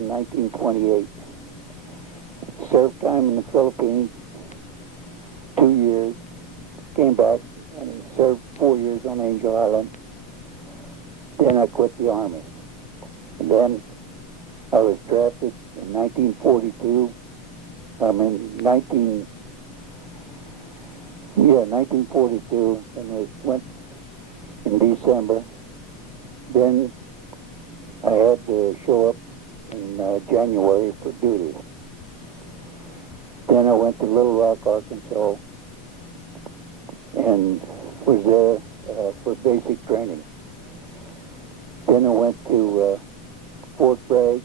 in 1928. Served time in the Philippines, 2 years. Came back and served 4 years on Angel Island. Then I quit the Army. And then I was drafted in 1942. 1942, and I went in December. Then I had to show up in January for duty. Then I went to Little Rock, Arkansas, and was there for basic training. Then I went to Fort Bragg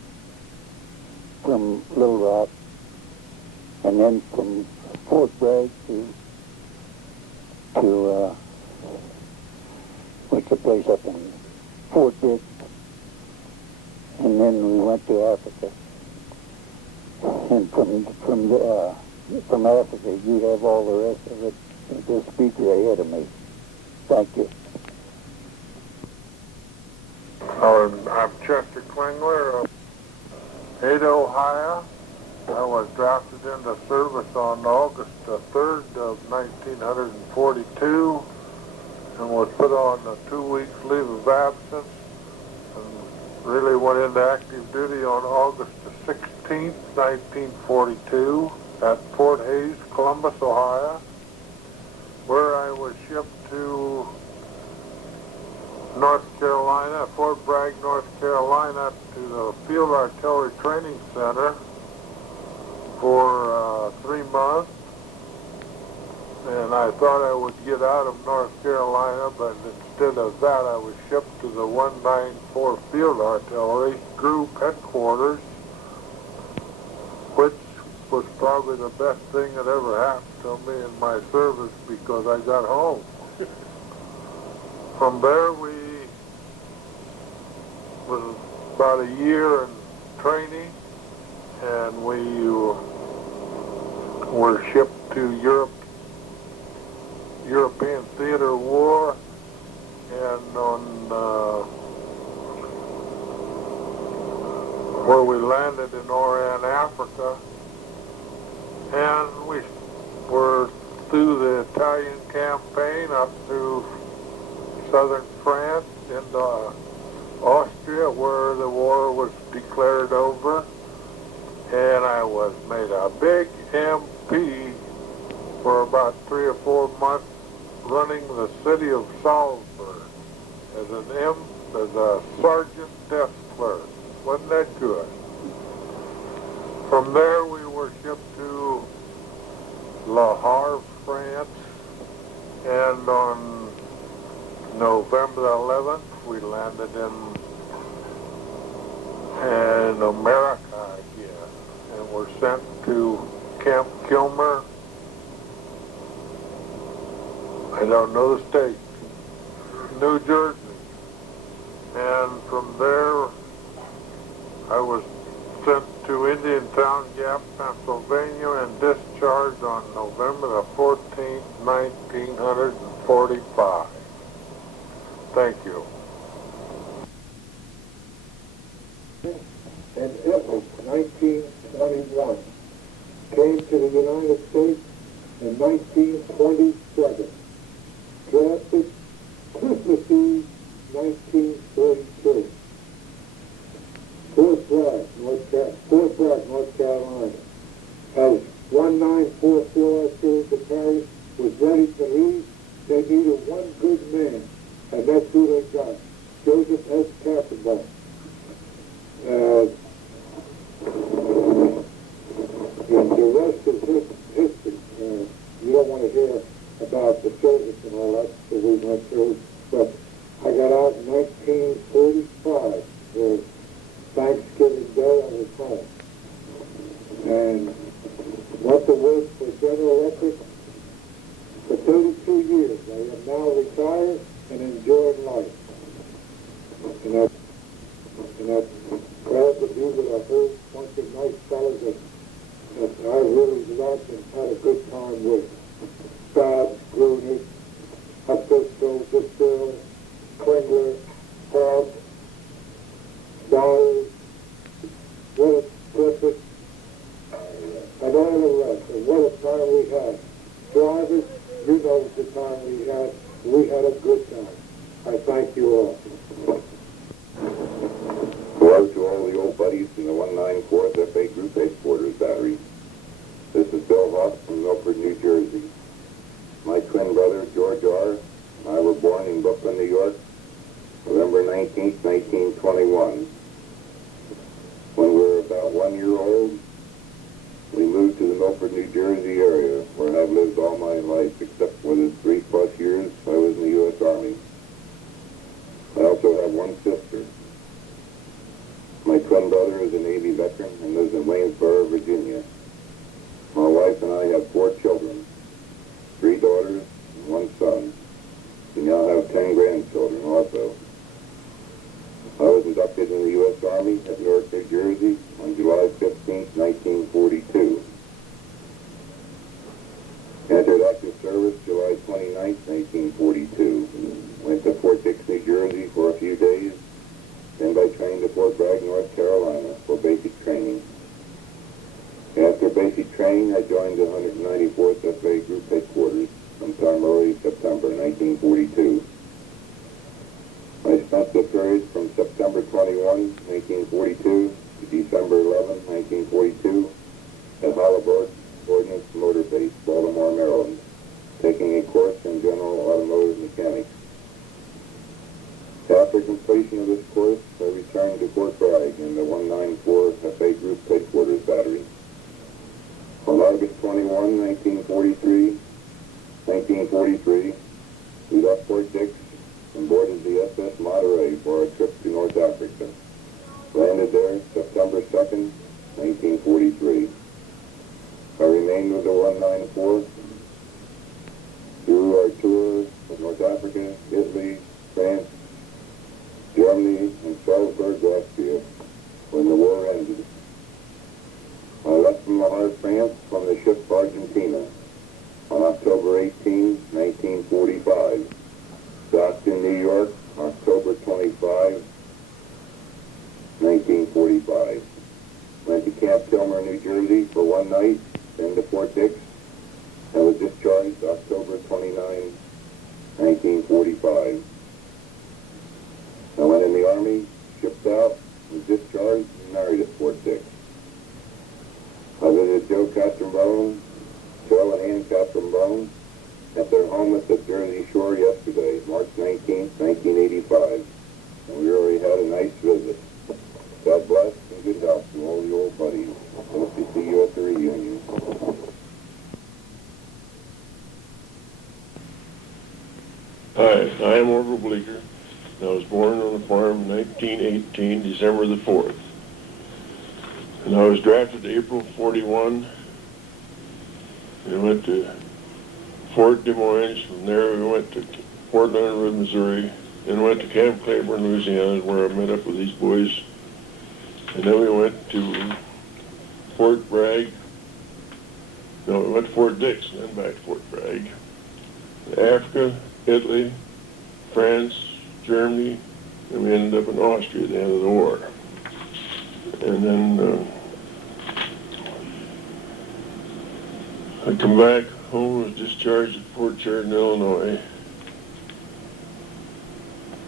from Little Rock, and then from Fort Bragg to what's the place up in Fort Dix, and then we went to Africa. And from Africa, you have all the rest of it. The speaker ahead of me. Thank you. I'm Chester Klingler of Ada, Ohio. I was drafted into service on August 3rd of 1942 and was put on a 2 weeks leave of absence and really went into active duty on August 16th, 1942 at Fort Hays, Columbus, Ohio, where I was shipped to North Carolina, Fort Bragg, North Carolina, to the Field Artillery Training Center for 3 months. And I thought I would get out of North Carolina, but instead of that I was shipped to the 194 Field Artillery Group Headquarters, which was probably the best thing that ever happened to me in my service because I got home. From there we was about a year in training, and we were shipped to European Theater War, and on where we landed in Oran, Africa, and we were through the Italian campaign up through southern France into Austria, where the war was declared over, and I was made a big MP for about 3 or 4 months, running the city of Salzburg as a sergeant desk clerk. Wasn't that good? From there we were shipped to Le Havre, France, and on November 11th we landed in America again, and were sent to Camp Kilmer. I don't know the state, New Jersey. And from there, I was sent to Indiantown Gap, Pennsylvania, and discharged on November the 14th, 1945. Thank you. In April 1921, came to the United States in 1927. Drafted Christmas Eve, 1942. Fort Bragg, North Carolina. As 194 Field Artillery Battalion was ready to leave, they needed one good man, and that's who they got, Joseph S. Campbell. The rest is history. You don't want to hear about the service and all that that we went through, but I got out in 1945 for Thanksgiving Day. I was home and went to work for General Electric for 32 years. I am now retired and enjoying life. And I'm glad to be with a whole bunch of nice fellows that I really loved and had a good time with. Babs, Grunick, Huppisco, Distill, Klingler, Hart, Dowers, what twice, except for the 3+ years I was in the U.S. Army. I also have one sister. My twin brother is a Navy veteran and lives in Waynesboro, Virginia. My wife and I have 4 children, 3 daughters and 1 son. We now have 10 grandchildren also. I was inducted in the U.S. Army at Newark, New Jersey on July 15, 1942. Entered active service July 29, 1942. Went to Fort Dix, New Jersey for a few days. Then by train to Fort Bragg, North Carolina for basic training. After basic training, I joined the 194th FA Group Headquarters sometime early September 1942. I spent the period from September 21, 1942 to December 11, 1942 at Hollowburg Ordnance Motor Base, Baltimore, Maryland, taking a course in general automotive mechanics. After completion of this course, I returned to Fort Bragg in the 194 FA Group Headquarters Battery. On August 21, 1943, we left Fort Dix and boarded the SS Monterey for a trip to North Africa. Landed there September 2nd, 1943. I remained with the 194 through our tour of North Africa, Italy, France, Germany, and Salzburg, Austria, when the war ended. I left from Lahore, France, from the ship Argentina on October 18, 1945. Docked in New York, October 25, 1945. Went to Camp Tilmer, New Jersey for 1 night, then to Fort Dix, and was discharged October 29, 1945. I went in the Army, shipped out, was discharged, and married at Fort Dix. I visited Joe and Ann Catrombone at their home at the Jersey Shore yesterday, March 19, 1985, and we really had a nice visit. God bless and good health to all the old buddies. Hope to see you at the reunion. Hi, I am Orville Bleeker. I was born on a farm in 1918, December the 4th. And I was drafted April 41 and went to Fort Des Moines. From there we went to Fort Leonard Wood, Missouri, and went to Camp Claiborne, Louisiana, where I met up with these boys. And then we went to Fort Bragg. No, we went to Fort Dix and then back to Fort Bragg. Africa, Italy, France, Germany, and we ended up in Austria at the end of the war. And then I come back home, was discharged at Fort Sheridan, Illinois.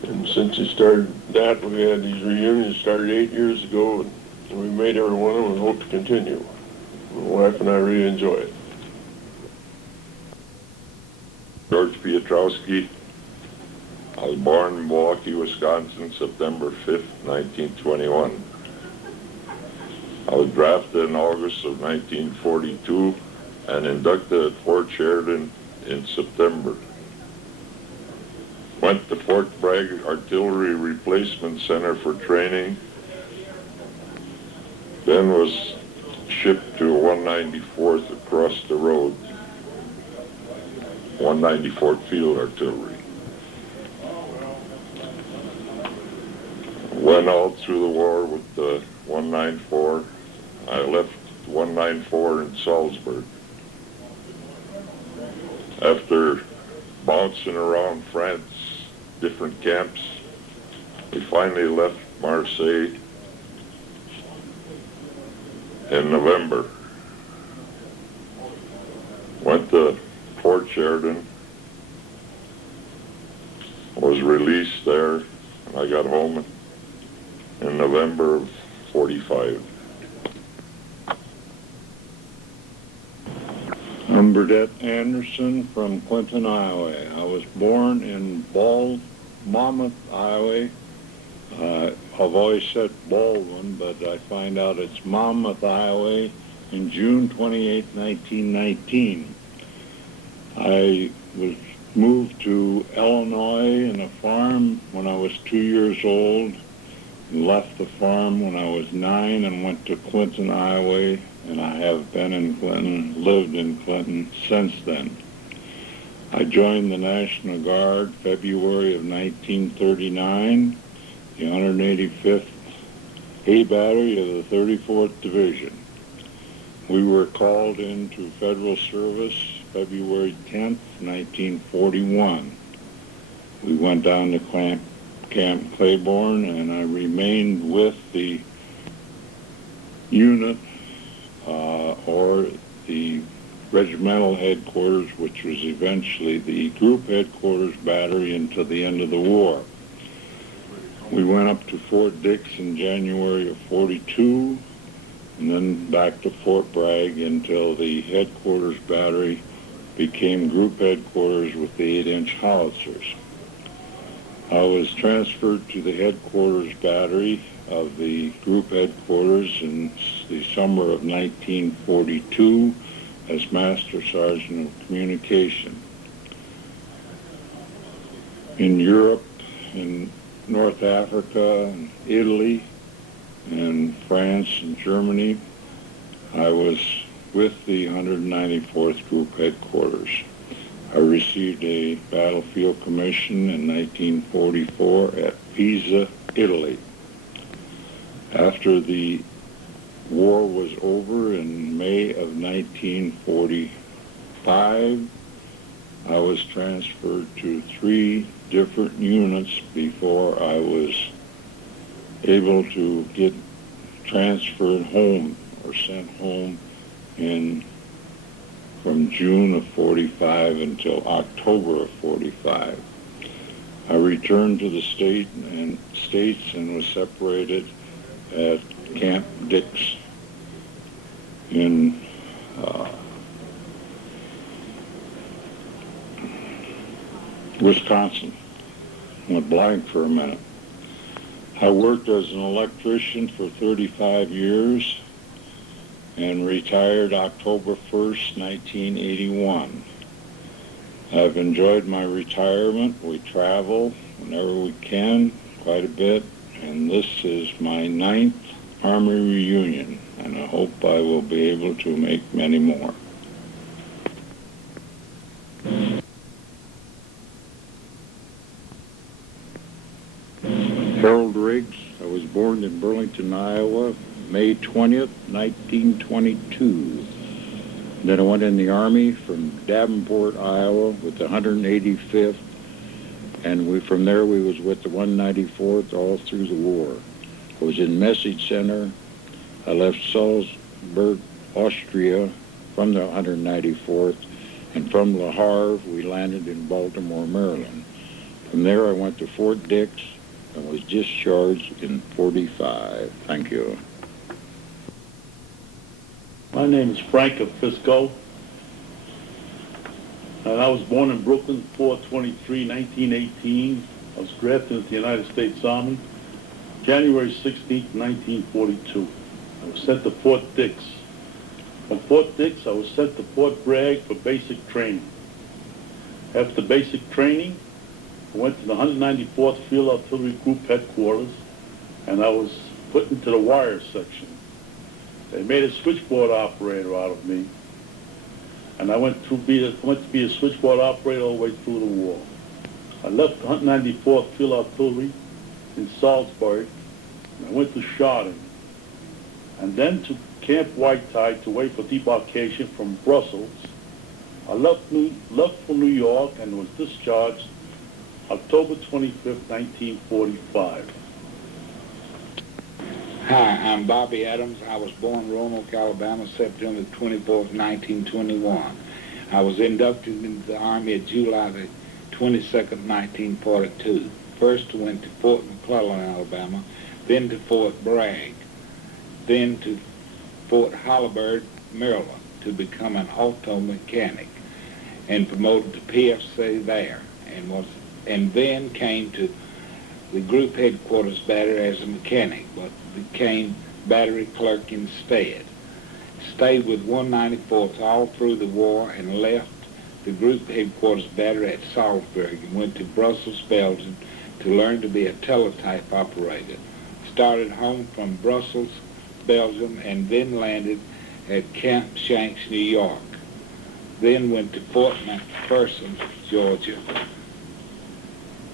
And since it started that, we had these reunions started 8 years ago, and we made every one of them and hope to continue. My wife and I really enjoy it. George Piotrowski. I was born in Milwaukee, Wisconsin, September 5th, 1921. I was drafted in August of 1942 and inducted at Fort Sheridan in September. Went to Fort Bragg Artillery Replacement Center for training, then was shipped to 194th across the road, 194th Field Artillery. Went all through the war with the 194. I left 194 in Salzburg. After bouncing around France, different camps, we finally left Marseille in November. Went to Fort Sheridan, was released there, and I got home in November of 45. I'm Burdette Anderson from Clinton, Iowa. I was born in Monmouth, Iowa. I've always said Baldwin, but I find out it's Monmouth, Iowa, in June 28, 1919. I was moved to Illinois in a farm when I was 2 years old, and left the farm when I was 9 and went to Clinton, Iowa, and I have been in Clinton, lived in Clinton since then. I joined the National Guard February of 1939, the 185th A Battery of the 34th Division. We were called into federal service February 10th, 1941. We went down to Camp Claiborne, and I remained with the unit, or the Regimental Headquarters, which was eventually the Group Headquarters Battery until the end of the war. We went up to Fort Dix in January of 42, and then back to Fort Bragg until the Headquarters Battery became Group Headquarters with the 8-inch howitzers. I was transferred to the Headquarters Battery of the Group Headquarters in the summer of 1942 as Master Sergeant of Communication. In Europe, in North Africa, and Italy, and France and Germany, I was with the 194th Group Headquarters. I received a battlefield commission in 1944 at Pisa, Italy. After the war was over in May of 1945, I was transferred to 3 different units before I was able to get transferred home or sent home from June of 45 until October of 45. I returned to the States and was separated at Camp Dix in Wisconsin. Went blank for a minute. I worked as an electrician for 35 years and retired October 1st, 1981. I've enjoyed my retirement. We travel whenever we can, quite a bit, and this is my 9th Army reunion, and I hope I will be able to make many more. Harold Riggs. I was born in Burlington, Iowa, May 20th, 1922. Then I went in the Army from Davenport, Iowa, with the 185th, and from there we was with the 194th all through the war. I was in Message Center. I left Salzburg, Austria, from the 194th, and from Le Havre we landed in Baltimore, Maryland. From there I went to Fort Dix and was discharged in 45. Thank you. My name is Frank of Fisco, and I was born in Brooklyn, 4/23/1918. I was drafted into the United States Army, January 16, 1942. I was sent to Fort Dix. From Fort Dix, I was sent to Fort Bragg for basic training. After basic training, I went to the 194th Field Artillery Group Headquarters, and I was put into the wire section. They made a switchboard operator out of me, and I went to be a switchboard operator all the way through the war. I left the 194th Field Artillery in Salzburg, and I went to Chardon, and then to Camp Whiteside to wait for debarkation from Brussels. I left for New York and was discharged October 25th, 1945. Hi, I'm Bobby Adams. I was born in Roanoke, Alabama, September 24th, 1921. I was inducted into the Army at July the 22nd, 1942. First I went to Fort McClellan, Alabama, then to Fort Bragg, then to Fort Holabird, Maryland, to become an auto mechanic, and promoted to PFC there, and then came to the Group Headquarters Battery as a mechanic, but became battery clerk instead. Stayed with 194th all through the war and left the group headquarters battery at Salisbury and went to Brussels, Belgium to learn to be a teletype operator. Started home from Brussels, Belgium, and then landed at Camp Shanks, New York. Then went to Fort McPherson, Georgia.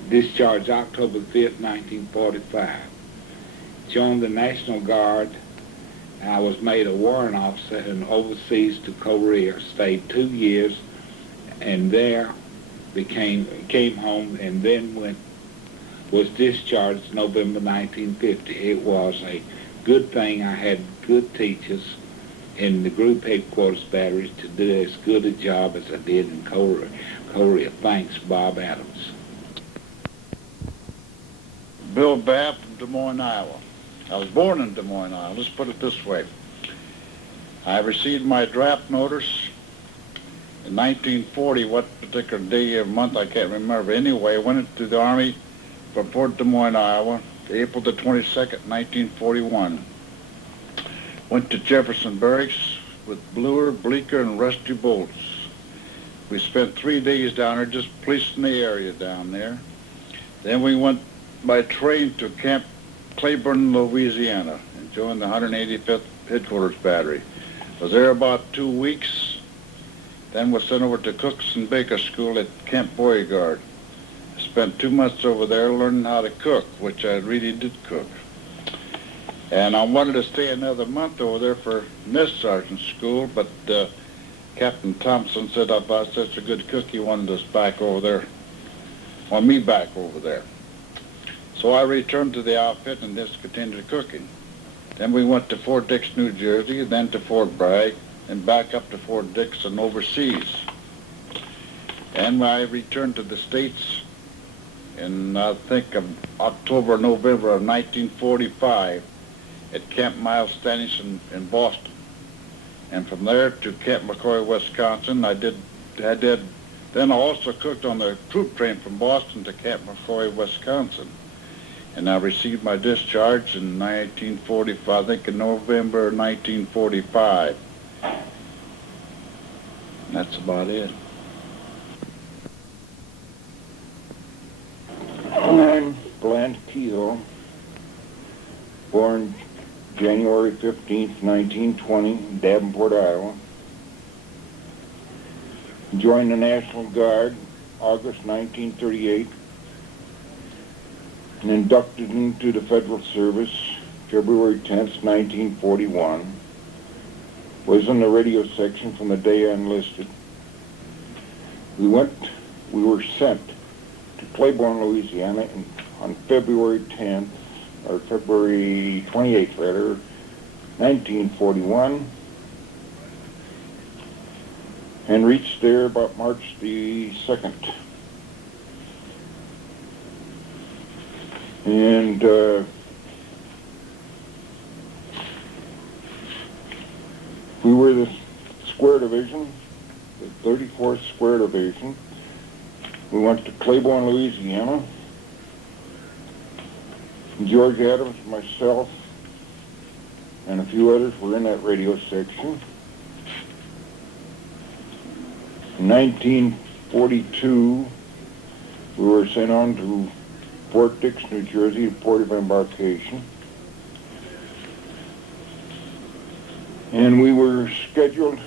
Discharged October 5th, 1945. Joined the National Guard. I was made a warrant officer and overseas to Korea. Stayed 2 years, and there came home, and then was discharged November 1950. It was a good thing I had good teachers in the group headquarters batteries to do as good a job as I did in Korea. Thanks, Bob Adams. Bill Babb from Des Moines, Iowa. I was born in Des Moines, Iowa. Let's put it this way. I received my draft notice in 1940, what particular day or month I can't remember. Anyway, I went into the Army from Fort Des Moines, Iowa, April the 22nd, 1941. Went to Jefferson Barracks with Bluer, Bleecker, and Rusty Bolts. We spent 3 days down there just policing the area down there. Then we went by train to Camp Claiborne, Louisiana, and joined the 185th Headquarters Battery. Was there about 2 weeks, then was sent over to Cooks and Baker School at Camp Beauregard. Spent 2 months over there learning how to cook, which I really did cook. And I wanted to stay another month over there for Mess Sergeant School, but Captain Thompson said I was such a good cook, he wanted us back over there, want me back over there. So I returned to the outfit and just continued cooking. Then we went to Fort Dix, New Jersey, then to Fort Bragg, and back up to Fort Dix and overseas. And I returned to the States in, I think, of October, November of 1945 at Camp Miles Standish in Boston. And from there to Camp McCoy, Wisconsin, I then I also cooked on the troop train from Boston to Camp McCoy, Wisconsin. And I received my discharge in 1945, I think in November 1945. And that's about it. I'm Bland Keel, born January 15th, 1920, in Davenport, Iowa. Joined the National Guard August 1938 and inducted into the Federal Service February 10th, 1941. Was in the radio section from the day I enlisted. We were sent to Claiborne, Louisiana on February 10th, or February 28th rather, 1941, and reached there about March the 2nd. And we were the Square Division, the 34th Square Division. We went to Claiborne, Louisiana. George Adams, myself, and a few others were in that radio section. In 1942, we were sent on to Fort Dix, New Jersey, port of embarkation. And we were scheduled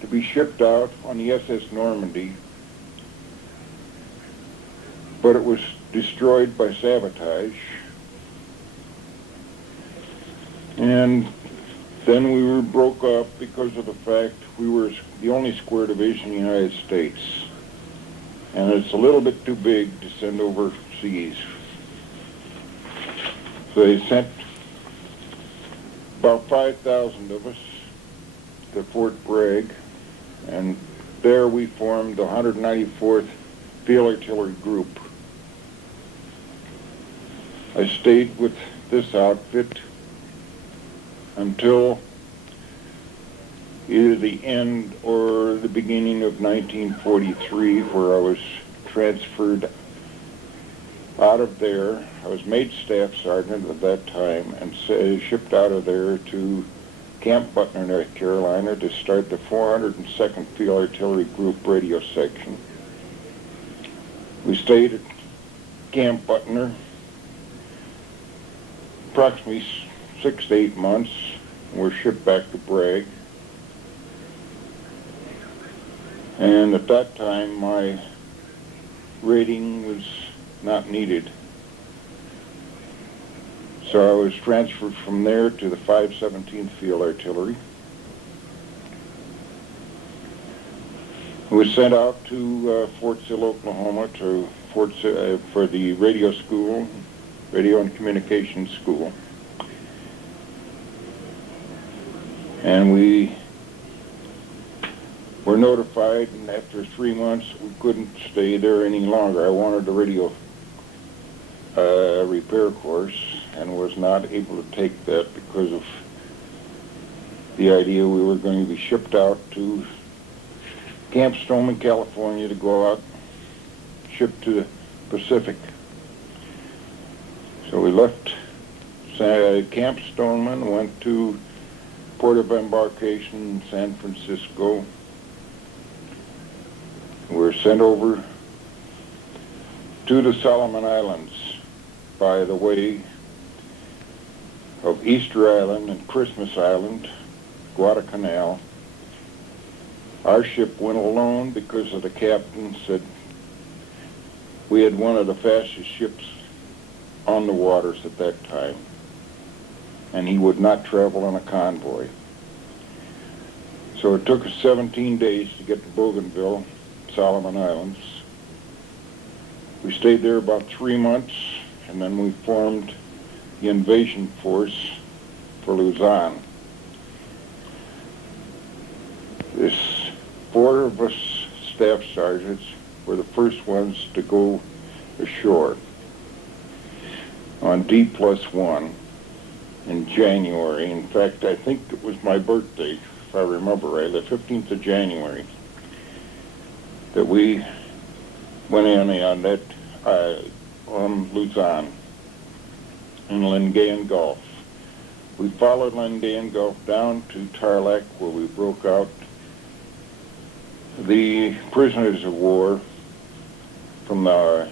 to be shipped out on the SS Normandy, but it was destroyed by sabotage. And then we were broke up because of the fact we were the only square division in the United States. And it's a little bit too big to send overseas. So they sent about 5,000 of us to Fort Bragg, and there we formed the 194th Field Artillery Group. I stayed with this outfit until either the end or the beginning of 1943, where I was transferred out of there. I was made staff sergeant at that time and shipped out of there to Camp Butler, North Carolina, to start the 402nd Field Artillery Group radio section. We stayed at Camp Butler approximately 6 to 8 months, and were shipped back to Bragg. And at that time, my rating was not needed. So I was transferred from there to the 517th Field Artillery. I was sent out to Fort Sill, Oklahoma, to for the radio school, radio and communications school. And we were notified, and after 3 months we couldn't stay there any longer. I wanted a radio repair course and was not able to take that because of the idea we were going to be shipped out to Camp Stoneman, California, to go out, shipped to the Pacific. So we left Camp Stoneman, went to Port of Embarkation in San Francisco. We were sent over to the Solomon Islands by the way of Easter Island and Christmas Island, Guadalcanal. Our ship went alone because of the captain said we had one of the fastest ships on the waters at that time, and he would not travel on a convoy. So it took us 17 days to get to Bougainville, Solomon Islands. We stayed there about 3 months, and then we formed the invasion force for Luzon. This 4 of us staff sergeants were the first ones to go ashore on D+1 in January. In fact, I think it was my birthday, if I remember right, the 15th of January, that we went in on that on Luzon in Lingayen Gulf. We followed Lingayen Gulf down to Tarlac, where we broke out the prisoners of war from the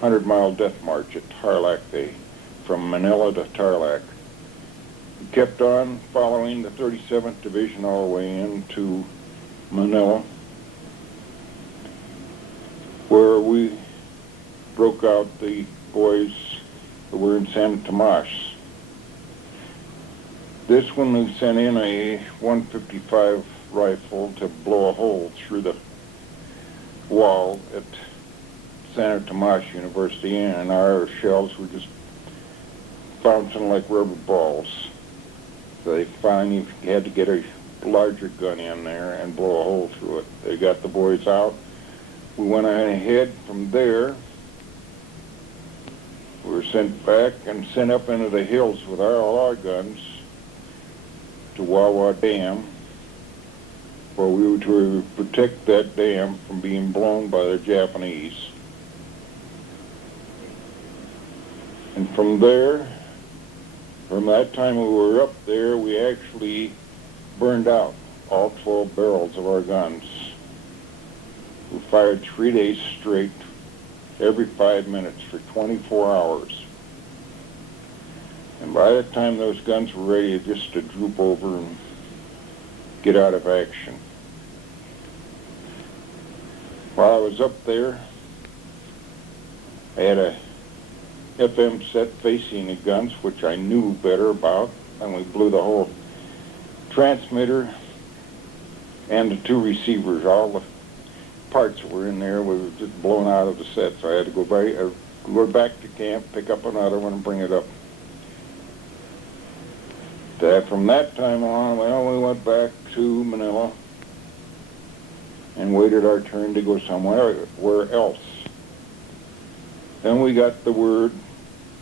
100-mile death march at Tarlac Bay, from Manila to Tarlac. We kept on following the 37th Division all the way into Manila, where we broke out the boys that were in San Tomas. This one we sent in a 155 rifle to blow a hole through the wall at San Tomas University, and our shells were just bouncing like rubber balls. So they finally had to get a larger gun in there and blow a hole through it. They got the boys out. We went ahead from there. We were sent back and sent up into the hills with all our guns to Wawa Dam, where we were to protect that dam from being blown by the Japanese. And from there, from that time we were up there, we actually burned out all 12 barrels of our guns. We fired 3 days straight, every 5 minutes for 24 hours. And by the time those guns were ready just to droop over and get out of action. While I was up there, I had a FM set facing the guns, which I knew better about, and we blew the whole transmitter and the 2 receivers. All the parts that were in there were just blown out of the set, so I had to go back to camp, pick up another one, and bring it up. From that time on, well, we went back to Manila and waited our turn to go somewhere else. Then we got the word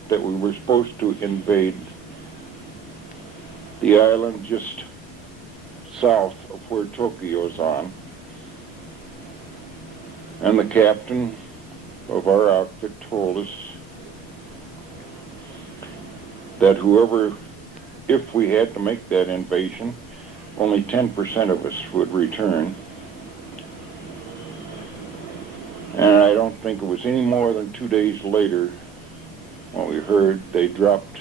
that we were supposed to invade the island just south of where Tokyo's on. And the captain of our outfit told us that whoever if we had to make that invasion, only 10% of us would return. And I don't think it was any more than 2 days later when we heard they dropped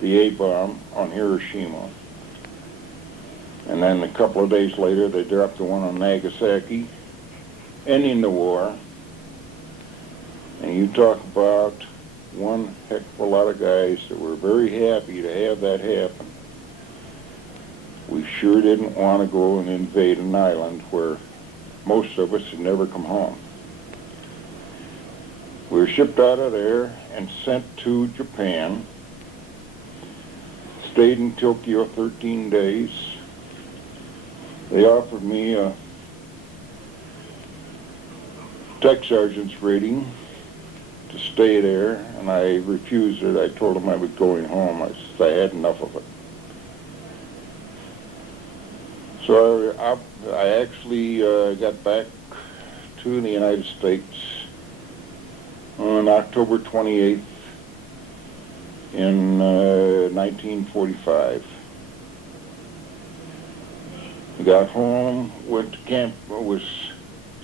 the A-bomb on Hiroshima. And then a couple of days later, they dropped the one on Nagasaki, ending the war. And you talk about one heck of a lot of guys that were very happy to have that happen. We sure didn't want to go and invade an island where most of us had never come home. We were shipped out of there and sent to Japan. Stayed in Tokyo 13 days. They offered me a tech sergeant's rating to stay there, and I refused it. I told them I was going home. I had enough of it. So I actually got back to the United States on October 28th in 1945. Got home, went to camp, was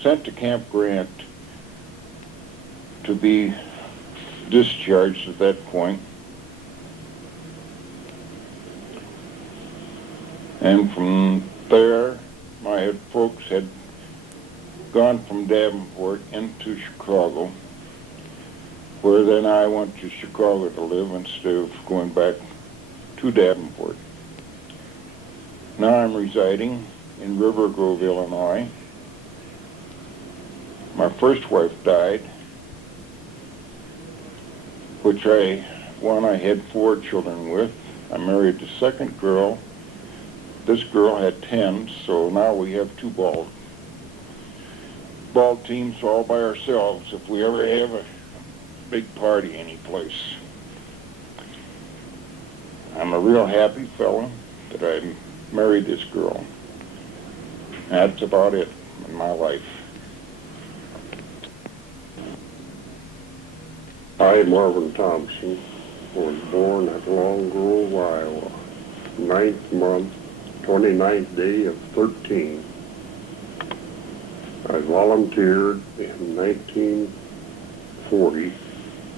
sent to Camp Grant to be discharged at that point. And from there, my folks had gone from Davenport into Chicago, where then I went to Chicago to live instead of going back to Davenport. Now I'm residing in River Grove, Illinois. My first wife died, which I had 4 children with. I married the second girl. This girl had 10, so now we have 2 ball teams all by ourselves if we ever have a big party anyplace. I'm a real happy fella that I married this girl. That's about it in my life. I, Marvin Thompson, was born at Long Grove, Iowa, 9th month, 29th day of 13. I volunteered in 1940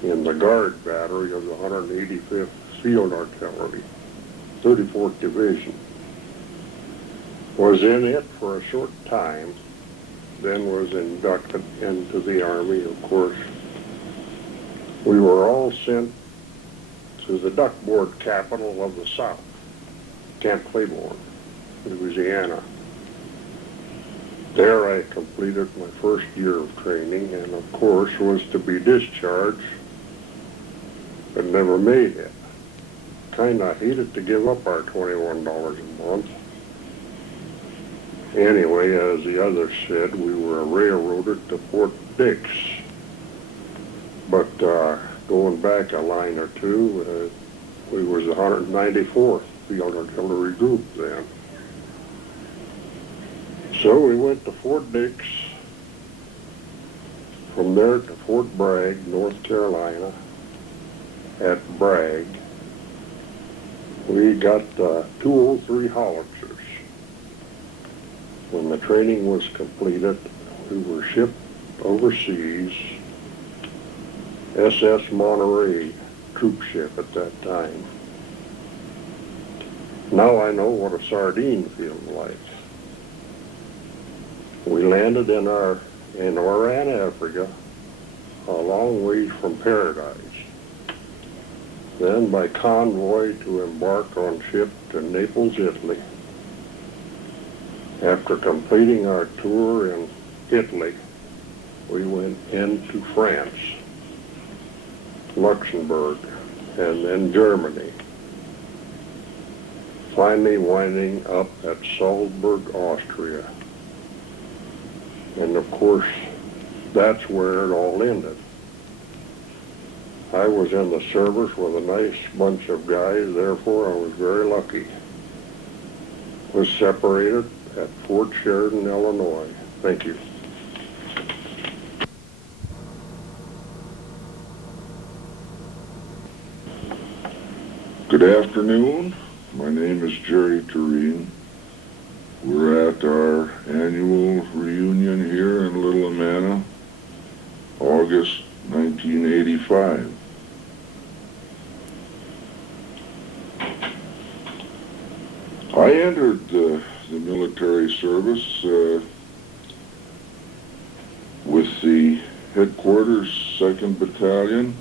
in the Guard Battery of the 185th Field Artillery, 34th Division. Was in it for a short time, then was inducted into the Army, of course. We were all sent to the duckboard capital of the South, Camp Claiborne, Louisiana. There I completed my first year of training and of course was to be discharged, but never made it. Kinda hated to give up our $21 a month. Anyway, as the others said, we were railroaded to Fort Dix. But going back a line or two, we was the 194th Field Artillery Group then. So we went to Fort Dix, from there to Fort Bragg, North Carolina. At Bragg, we got 203 howitzers. When the training was completed, we were shipped overseas, SS Monterey troop ship at that time. Now I know what a sardine feels like. We landed in Oran, Africa, a long ways from Paradise. Then by convoy to embark on ship to Naples, Italy. After completing our tour in Italy, we went into France, Luxembourg, and then Germany. Finally winding up at Salzburg, Austria. And of course, that's where it all ended. I was in the service with a nice bunch of guys, therefore I was very lucky. Was separated at Fort Sheridan, Illinois. Thank you. Good afternoon. My name is Jerry Tureen. We're at our annual reunion here in Little Amana, August 1985. I entered the military service with the Headquarters 2nd Battalion,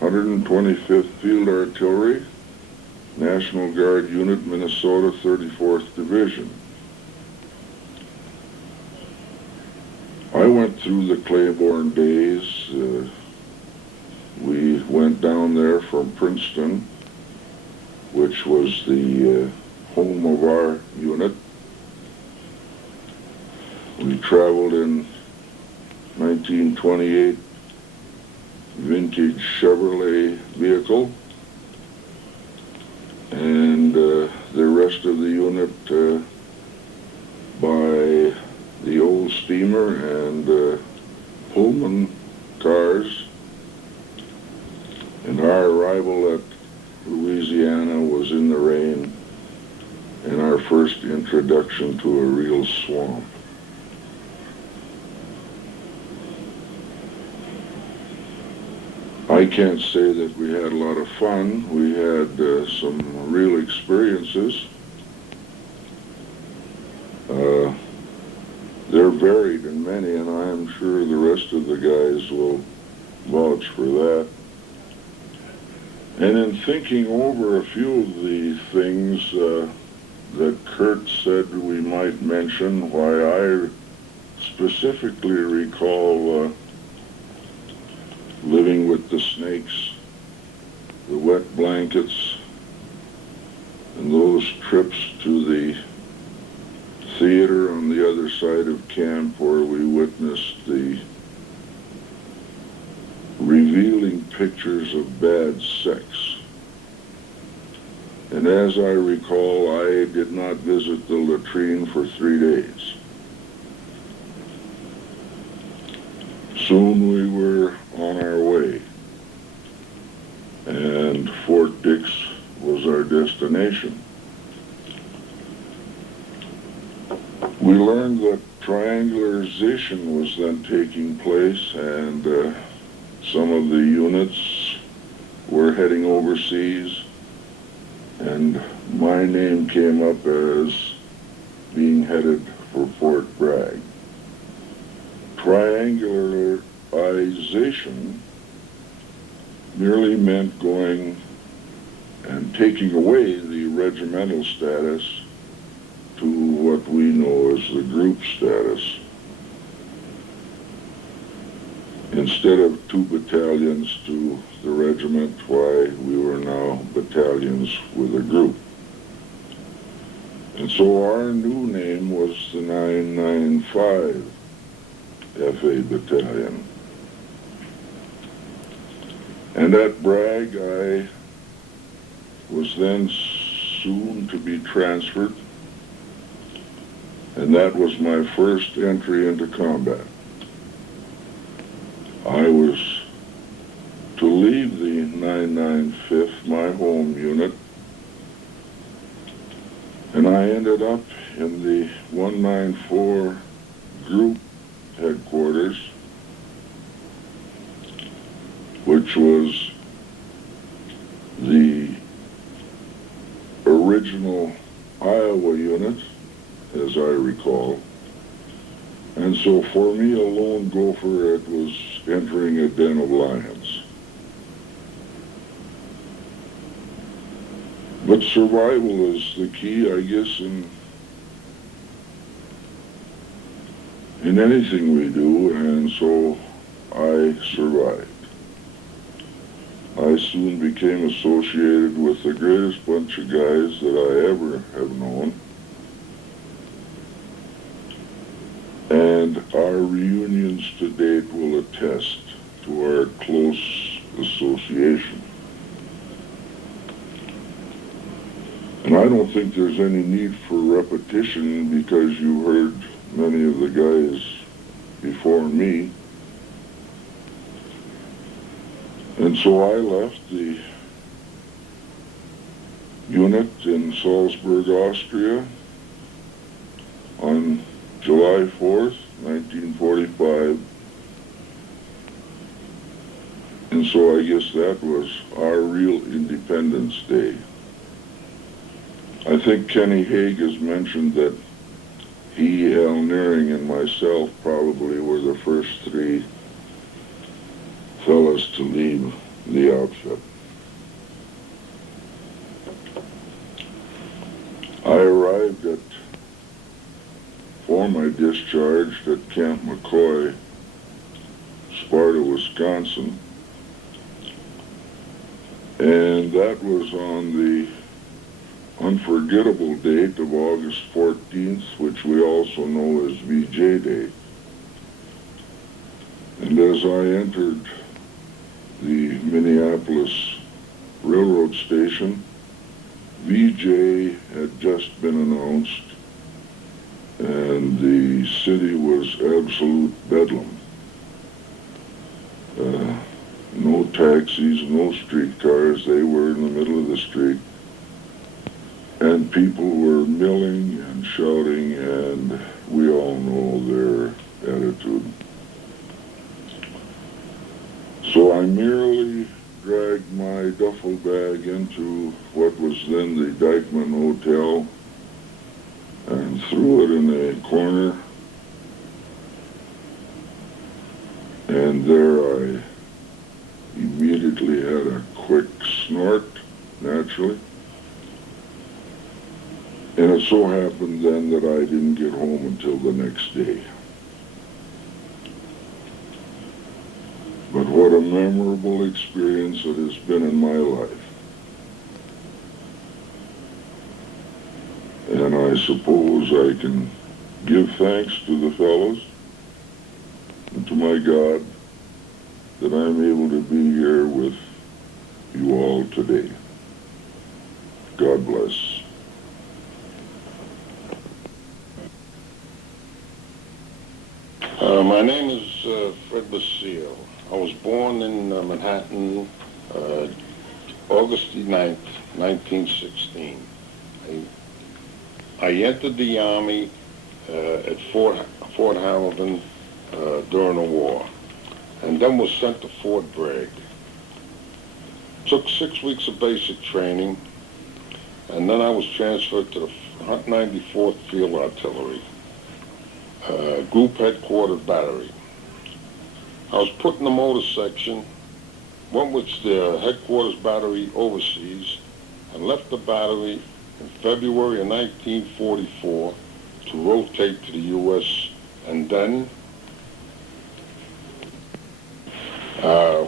125th Field Artillery, National Guard Unit, Minnesota 34th Division. I went through the Claiborne days. We went down there from Princeton, which was the home of our unit. We traveled in 1928 vintage Chevrolet vehicle, and the rest of the unit by the old steamer and Pullman cars. And our arrival at Louisiana was in the rain, and our first introduction to a real swamp. I can't say that we had a lot of fun. We had some real experiences. They're varied in many, and I am sure the rest of the guys will vouch for that. And in thinking over a few of the things that Kurt said we might mention, why I specifically recall living with the snakes, the wet blankets, and those trips to the theater on the other side of camp where we witnessed the revealing pictures of bad sex. And as I recall, I did not visit the latrine for 3 days. Soon we were on our way, and Fort Dix was our destination. We learned that triangularization was then taking place, and some of the units were heading overseas, and my name came up as being headed for Fort Bragg. Triangularization merely meant going and taking away the regimental status to what we know as the group status. Instead of 2 battalions to the regiment, why, we were now battalions with a group. And so our new name was the 995 FA Battalion. And at Bragg, I was then soon to be transferred, and that was my first entry into combat. I was to leave the 995th, my home unit, and I ended up in the 194 Group Headquarters, which was the original Iowa unit, as I recall. And so for me, a lone gopher, it was entering a den of lions. But survival is the key, I guess, in anything we do, and so I survived. I soon became associated with the greatest bunch of guys that I ever have known. And our reunions to date will attest to our close association. And I don't think there's any need for repetition because you heard many of the guys before me. And so I left the unit in Salzburg, Austria on July 4th, 1945. And so I guess that was our real Independence Day. I think Kenny Haig has mentioned that he, Al Nearing, and myself probably were the first three fellas to leave the outfit. I arrived for my discharge at Camp McCoy, Sparta, Wisconsin, and that was on the unforgettable date of August 14th, which we also know as VJ Day. And as I entered the Minneapolis Railroad Station, VJ had just been announced, and the city was absolute bedlam. No taxis, no streetcars. They were in the middle of the street. And people were milling and shouting, and we all know their attitude. So I merely dragged my duffel bag into what was then the Dyckman Hotel and threw it in a corner. And there I immediately had a quick snort, naturally. And it so happened then that I didn't get home until the next day. But what a memorable experience it has been in my life. And I suppose I can give thanks to the fellows and to my God that I'm able to be here with you all today. God bless. My name is Fred Basile. I was born in Manhattan, August 9th, 1916. I entered the Army at Fort Hamilton during the war, and then was sent to Fort Bragg. Took 6 weeks of basic training, and then I was transferred to the 194th Field Artillery, Group Headquarters Battery. I was put in the motor section, went with the Headquarters Battery overseas, and left the battery in February of 1944 to rotate to the U.S. And then,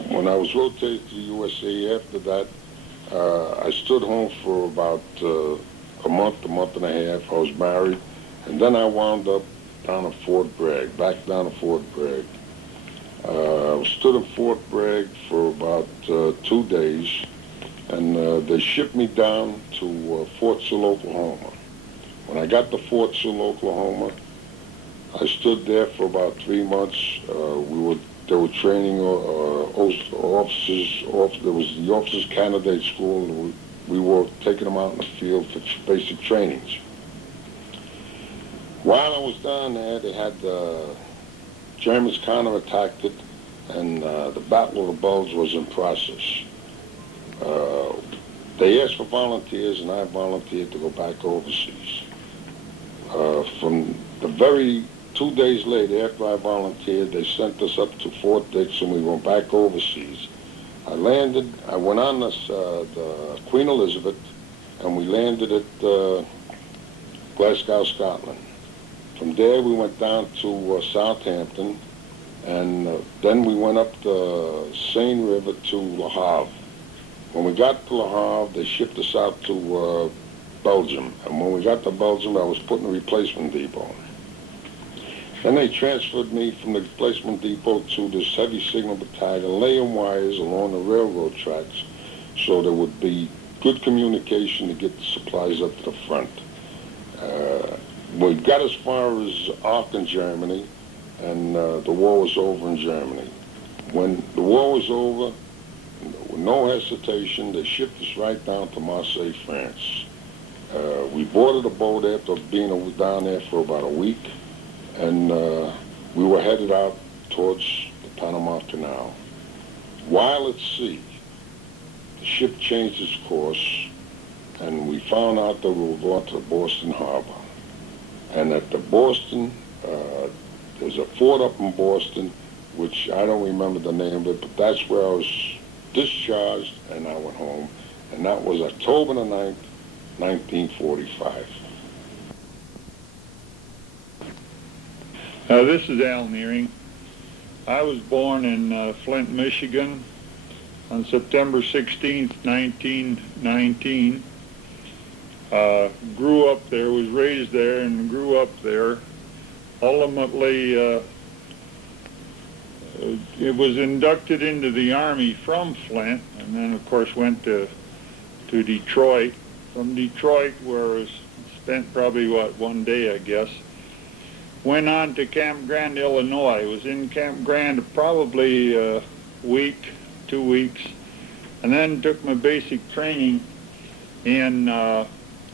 when I was rotated to the USA after that, I stood home for about a month and a half. I was married, and then I wound up down at Fort Bragg, back down to Fort Bragg. Stood in Fort Bragg for about 2 days, and they shipped me down to Fort Sill, Oklahoma. When I got to Fort Sill, Oklahoma, I stood there for about 3 months. They were training officers. There was the Officers Candidate School, and we were taking them out in the field for basic trainings. While I was down there, they had Germans counterattacked it, and the Battle of the Bulge was in process. They asked for volunteers, and I volunteered to go back overseas. From the very 2 days later, after I volunteered, they sent us up to Fort Dix, and we went back overseas. I went on the Queen Elizabeth, and we landed at Glasgow, Scotland. From there, we went down to Southampton, and then we went up the Seine River to Le Havre. When we got to Le Havre, they shipped us out to Belgium. And when we got to Belgium, I was put in a replacement depot. Then they transferred me from the replacement depot to this heavy signal battalion, laying wires along the railroad tracks so there would be good communication to get the supplies up to the front. We got as far as Aachen, Germany, and the war was over in Germany. When the war was over, no hesitation, they shipped us right down to Marseille, France. We boarded a boat after being down there for about a week, and we were headed out towards the Panama Canal. While at sea, the ship changed its course, and we found out that we were going to Boston Harbor. And at the Boston, there's a fort up in Boston, which I don't remember the name of it, but that's where I was discharged and I went home. And that was October the 9th, 1945. This is Al Nearing. I was born in Flint, Michigan on September 16th, 1919. Grew up there, was raised there and grew up there. Ultimately, it was inducted into the Army from Flint, and then of course went to Detroit. From Detroit, where I spent probably, one day, I guess. Went on to Camp Grand, Illinois. Was in Camp Grand probably a week, 2 weeks, and then took my basic training in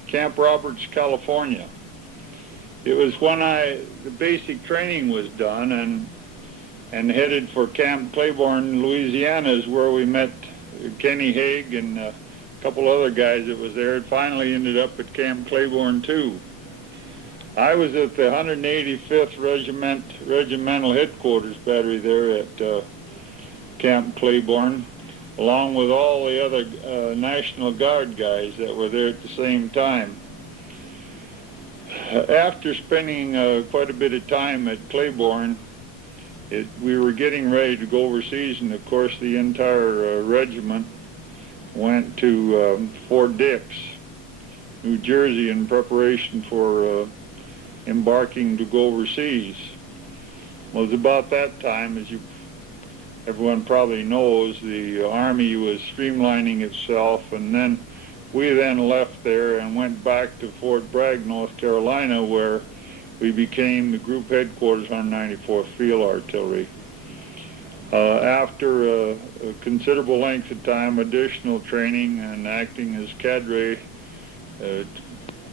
Camp Roberts, California. It was when the basic training was done and headed for Camp Claiborne, Louisiana, is where we met Kenny Haig and a couple other guys that was there. It finally ended up at Camp Claiborne too. I was at the 185th Regimental Headquarters battery there at Camp Claiborne, along with all the other National Guard guys that were there at the same time. After spending quite a bit of time at Claiborne, we were getting ready to go overseas, and of course the entire regiment went to Fort Dix, New Jersey, in preparation for embarking to go overseas. Well, it was about that time, as everyone probably knows, the Army was streamlining itself, and then we left there and went back to Fort Bragg, North Carolina, where we became the group headquarters, 194th Field Artillery. After a considerable length of time, additional training and acting as cadre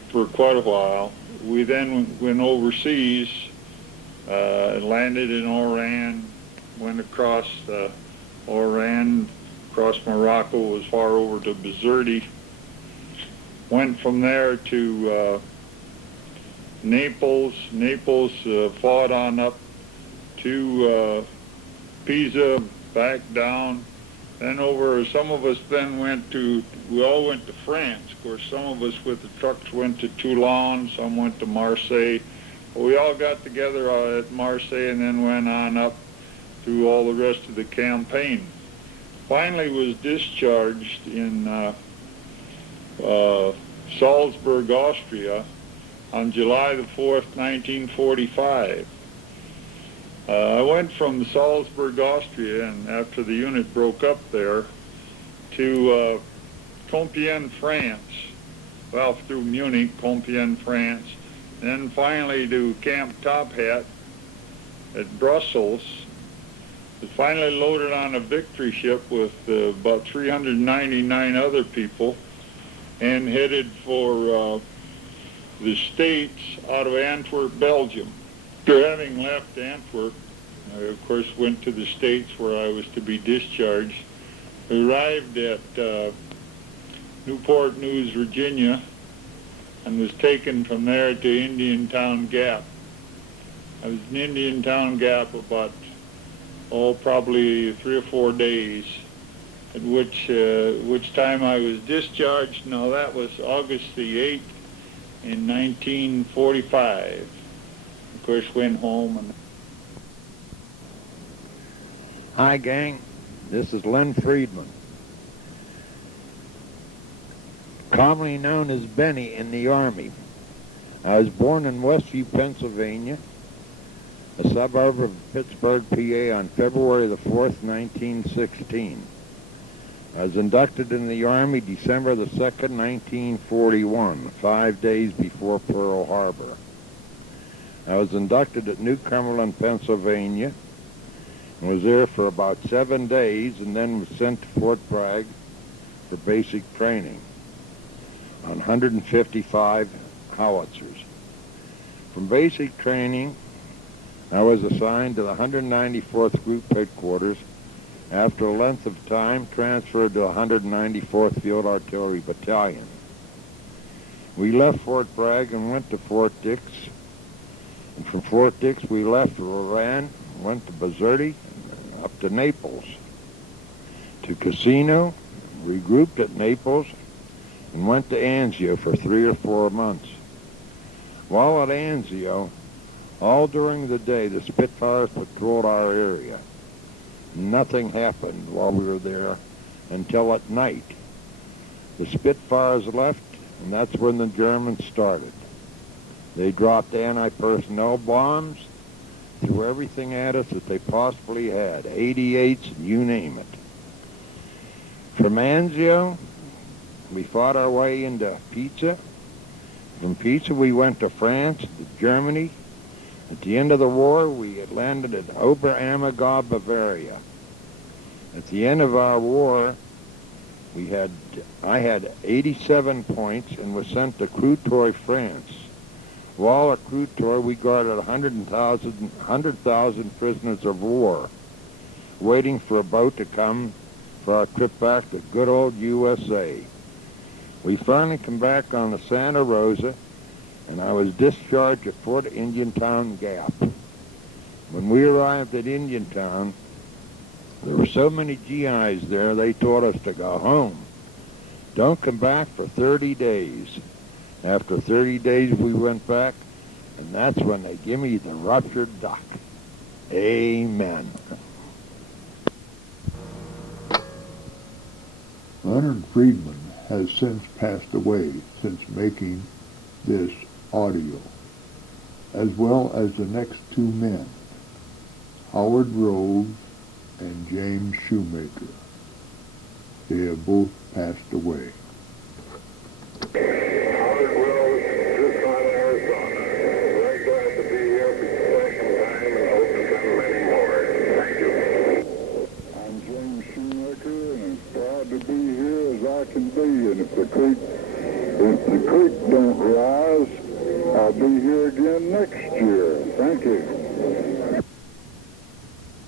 for quite a while, we then went overseas, landed in Oran, went across Oran, across Morocco, as far over to Bizerti, went from there to Naples, fought on up to Pisa, back down, then over. Some of us then we all went to France. Of course, some of us with the trucks went to Toulon, some went to Marseille. But we all got together at Marseille and then went on up through all the rest of the campaign. Finally was discharged in Salzburg, Austria on July the 4th, 1945. I went from Salzburg, Austria, and after the unit broke up there, to Compiègne, France. Well, through Munich, Compiègne, France. Then finally to Camp Top Hat at Brussels. Was finally loaded on a victory ship with about 399 other people and headed for the States out of Antwerp, Belgium. After having left Antwerp, I of course went to the States where I was to be discharged. Arrived at Newport News, Virginia, and was taken from there to Indiantown Gap. I was in Indiantown Gap about, probably 3 or 4 days, at which time I was discharged. No, that was August the 8th in 1945. Of course, went home. And Hi, gang. This is Len Friedman, commonly known as Benny in the Army. I was born in Westview, Pennsylvania, a suburb of Pittsburgh, PA, on February the 4th, 1916. I was inducted in the Army December the 2nd, 1941, 5 days before Pearl Harbor. I was inducted at New Cumberland, Pennsylvania, Was there for about 7 days and then was sent to Fort Bragg for basic training on 155 howitzers. From basic training, I was assigned to the 194th Group Headquarters. After a length of time, transferred to the 194th Field Artillery Battalion. We left Fort Bragg and went to Fort Dix. And from Fort Dix, we left Roran, went to Bizerti, up to Naples, to Cassino, regrouped at Naples, and went to Anzio for 3 or 4 months. While at Anzio, all during the day, the Spitfires patrolled our area. Nothing happened while we were there until at night. The Spitfires left, and that's when the Germans started. They dropped anti-personnel bombs, threw everything at us that they possibly had, 88s, and you name it. From Anzio, we fought our way into Pisa. From Pisa, we went to France, to Germany. At the end of the war, we had landed at Oberammergau, Bavaria. At the end of our war, I had 87 points and was sent to Crutoy, France. While at Crutoy, we guarded 100,000 prisoners of war, waiting for a boat to come for our trip back to good old USA. We finally come back on the Santa Rosa, and I was discharged at Fort Indiantown Gap. When we arrived at Indiantown, there were so many GIs there, they told us to go home. Don't come back for 30 days. After 30 days, we went back, and that's when they give me the ruptured duck. Amen. Leonard Friedman has since passed away since making this audio, as well as the next 2 men, Howard Rose and James Shoemaker. They have both passed away. Howard Rose, Tucson, Arizona. Very glad to be here for the second time and hope to come many more. Thank you. I'm James Shoemaker and as proud to be here as I can be. And if the creek don't rise, I'll be here again next year. Thank you.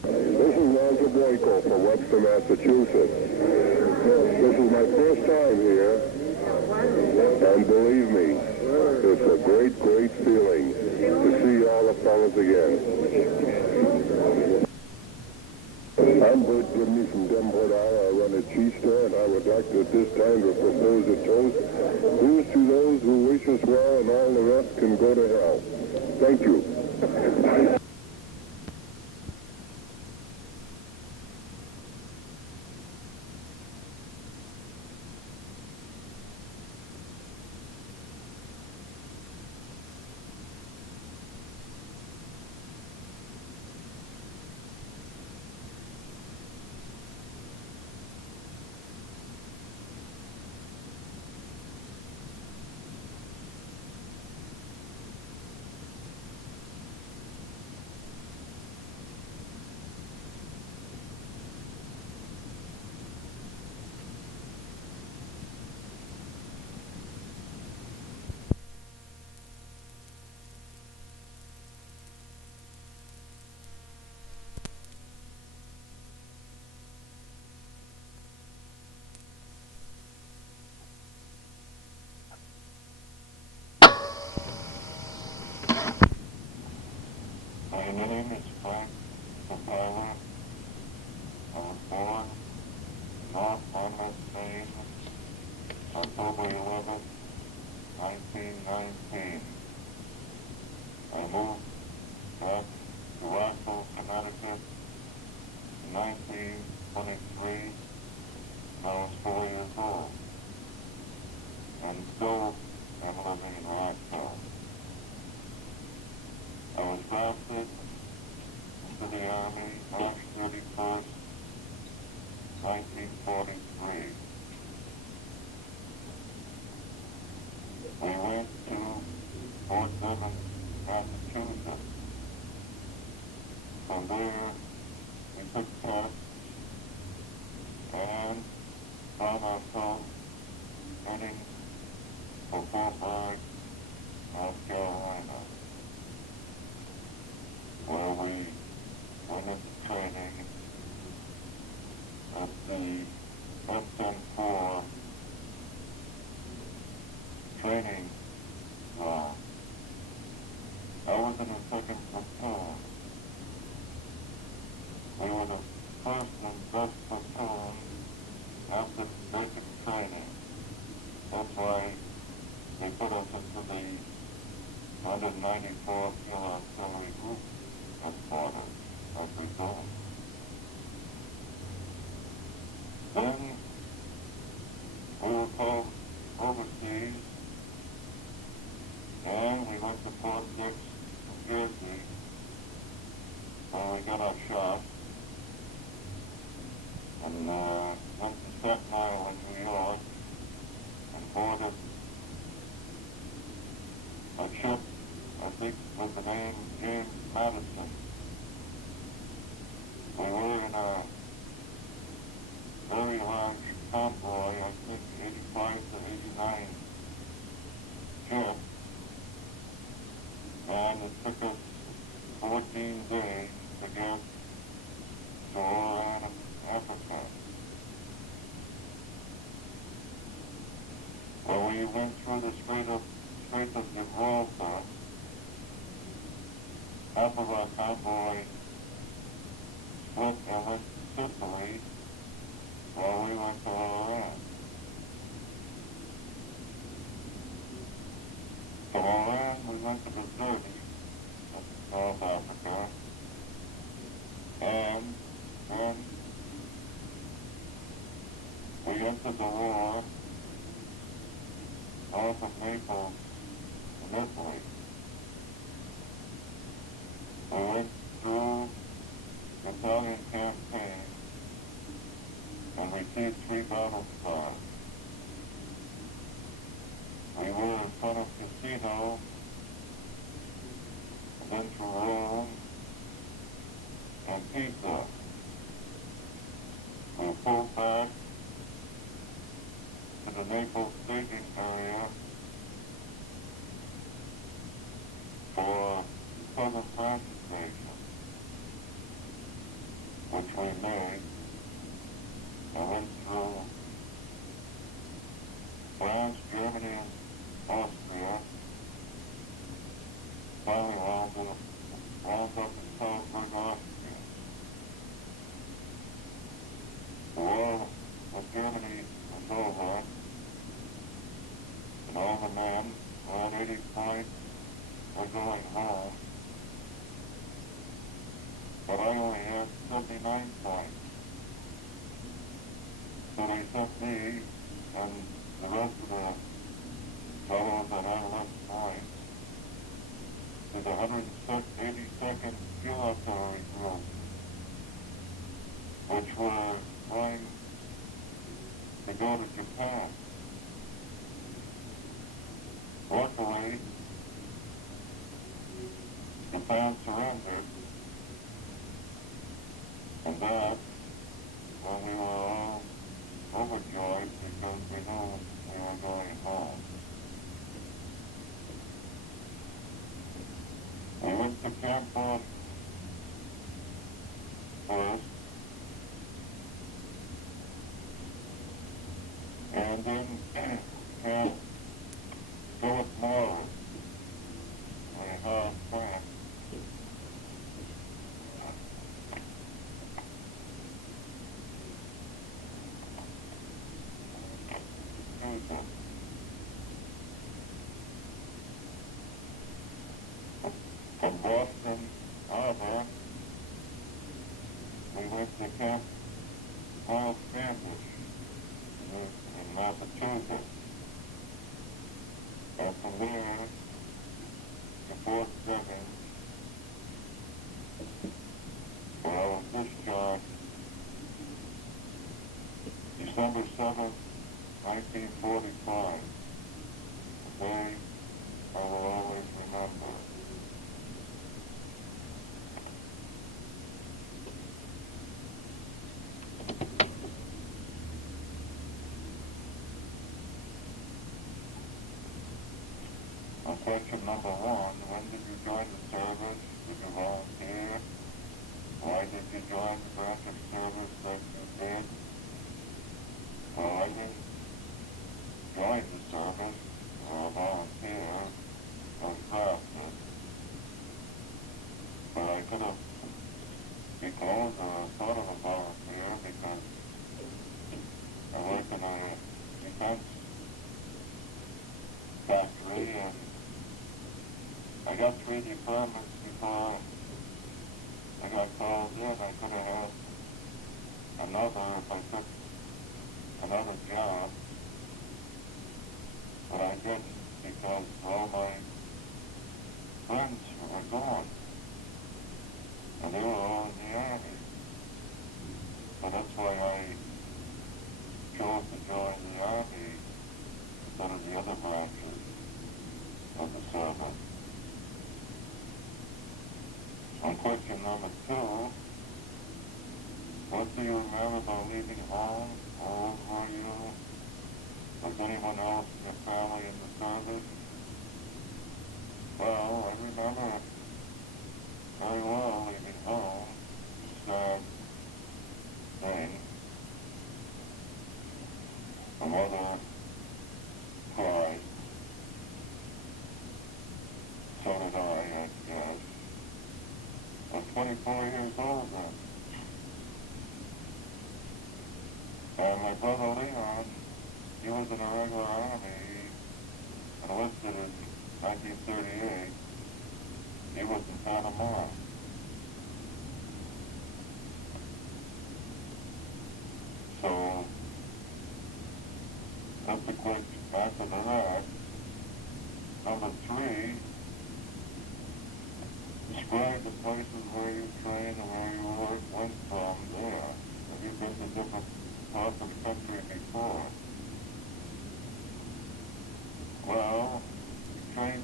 This is Walter Blanco from Webster, Massachusetts. This is my first time here, and believe me, it's a great, great feeling to see all the fellas again. I'm Bert Gibney from Denport, Iowa. I run a cheese store, and I would like to at this time to propose a toast. Here's to those who wish us well, and all the rest can go to hell. Thank you. My name is Frank Capella. I was born in North Monmouth, Maine, October 11, 1919. I moved back to Rockville, Connecticut in 1923 when I was 4 years old. And still am living in Rockville. I was drafted into the Army March 31st, 1943. We went to Fort Devens, Massachusetts. From there, we success and found ourselves heading for Fort Bragg, North Carolina, where we went into training at the F-10-4 training ground. I was in the second platoon. We were the first and best platoon after basic training. That's why they put us into the 194 Field Artillery Group Headquarters as we go. Then we were called overseas, and we went to Fort Dix, New Jersey, where we got our shot, and went to Staten Island, New York, and boarded a ship, I think, with the name James Madison. We were in a very large convoy, I think 85 to 89 ships, and it took us 14 days to get to Oran, Africa. Well, we went through the Strait of Gibraltar. Half of our convoy split and went to Sicily, while we went to Oran. From Oran, we went to Missouri, North Africa, and then we entered the war north of Naples in Italy. We went through the Italian campaign and received 3 battle stars. We were in front of Cassino, and then to Rome and Pisa. We pulled back to the Naples staging area for Southern France Station, which we made, and went through France, Germany, and Austria, finally wound up in Salzburg, Austria. The war with Germany was over, and all the men who had 80 points were going home, but I only had 79 points. So they sent me and the rest of the fellows that had less points to the 182nd Field Artillery Group, which were going to go to Japan. Luckily, Japan surrendered, and that, when we were all overjoyed because we knew we were going home. We went to Camp Boston first, and then Camp Philip Morris in Hard France. From Boston Harbor, we went to Camp Miles Standish in Massachusetts. And from there to Fort Devens, where I was discharged December 7th, 1945. A day I will always remember. Question number one, when did you join the service? Did you volunteer? Why did you join the branch of service that you did? Well, I didn't join the service or volunteer. I was drafted. But I could have become sort of a volunteer because I worked in a defense factory and I got 3 departments before I got called in. I could have had another if I took another job, but I didn't because all my friends were gone and they were all in the Army. So that's why I chose to join the Army instead of the other branches of the service. On question number 2, what do you remember about leaving home? How old were you? Was anyone else in your family in the service? Well, I remember very well leaving home. Sad thing. My mother cried. So did I guess. I was 24 years old then. And my brother Leon, he was in the regular Army, enlisted in 1938. He was in Panama. So, that's a quick answer to that. Number 3, describe the places where you trained and where you went from there. Have you been to different parts of the country before? Well, trained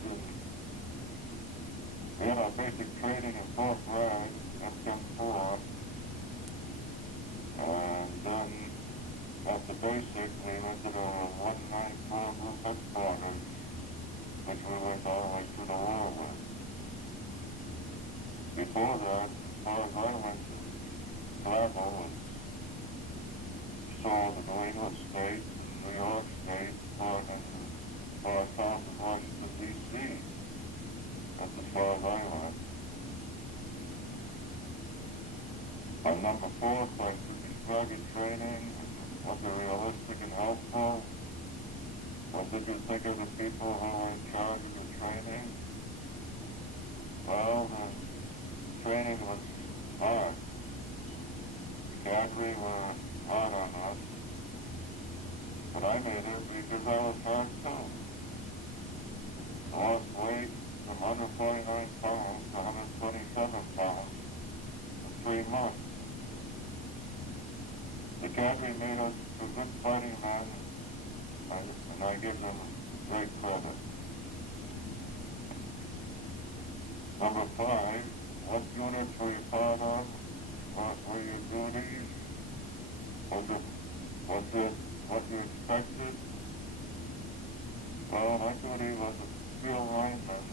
we had our basic training in Fort Bragg, M10-4, and then after basic we went to the 194 Group Headquarters, which we went all the way through the war with. Before that, as far as I went to travel and saw the New England State, New York State, Oregon, as far south as Washington, D.C. That's as far as I went. On number 4 question, describe your training. Was it realistic and helpful? What did you think of the people who were in charge of the training? Well, the training was hard. The cavalry were hard on us, but I made it because I was hard too. I lost weight from 149 pounds to 127 pounds in 3 months. The cavalry made us a good fighting men, and I give them great credit. Number 5, what units were you part of? What were your duties? Was it what you expected? Well, my duty was a field lineman,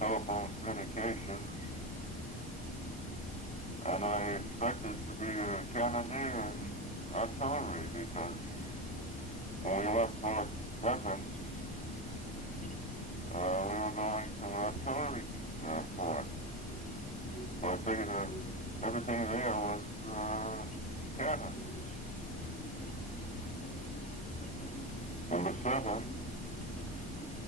telephone communications, and I expected to be a cannoneer in artillery because when we left Fort Weapons, we were going to artillery fort. So I figured everything there was cannon. Number 7,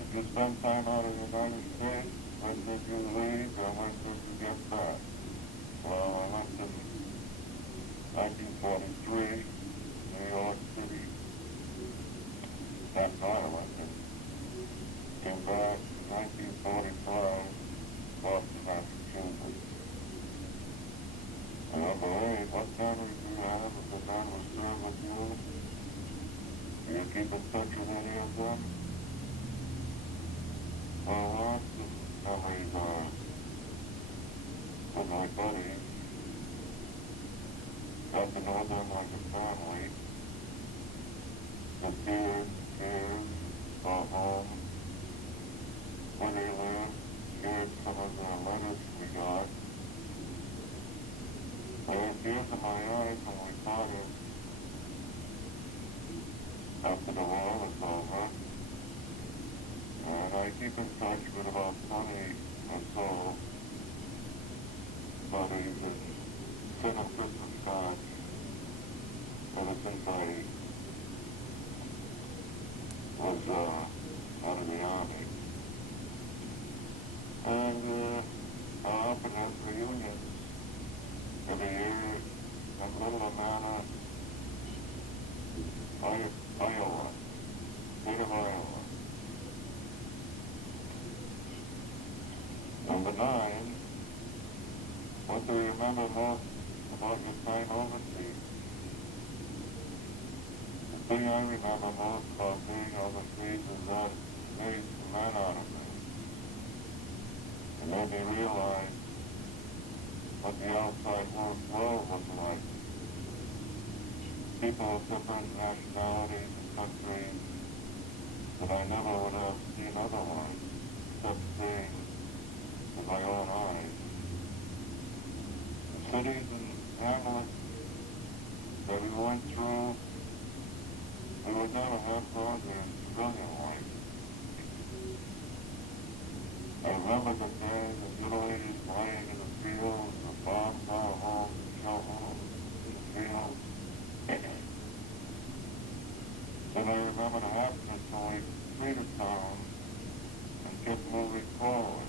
if you spend time out in the United States, when did you leave or when did you get back? Well, I went in 1943, New York City, Staten Island, and came back in 1945, Boston, Massachusetts. And number 8, what memories do you have of the men who served with you? Do you keep in touch with any of them? Well, lots of memories are with my buddies. Got to know them like a family. The tears, go home, to my eyes when we parted after the war was over. And I keep in touch with about 20 or so buddies and send them Christmas cards ever since I was out of the Army. And I often have reunions every year in Little Amana, Iowa, state of Iowa. Number 9, what do you remember most about your time overseas? The thing I remember most about being overseas is that it made a man out of me. It made me realize what the outside world was like. People of different nationalities and countries that I never would have seen otherwise, except seeing with my own eyes. The cities and hamlets that we went through, we would never have hardly in civilian life. I remember the days of little ladies playing in the fields, the bombs our homes, the shell homes in the fields. And I remember the happiness when we freed the town and kept moving forward.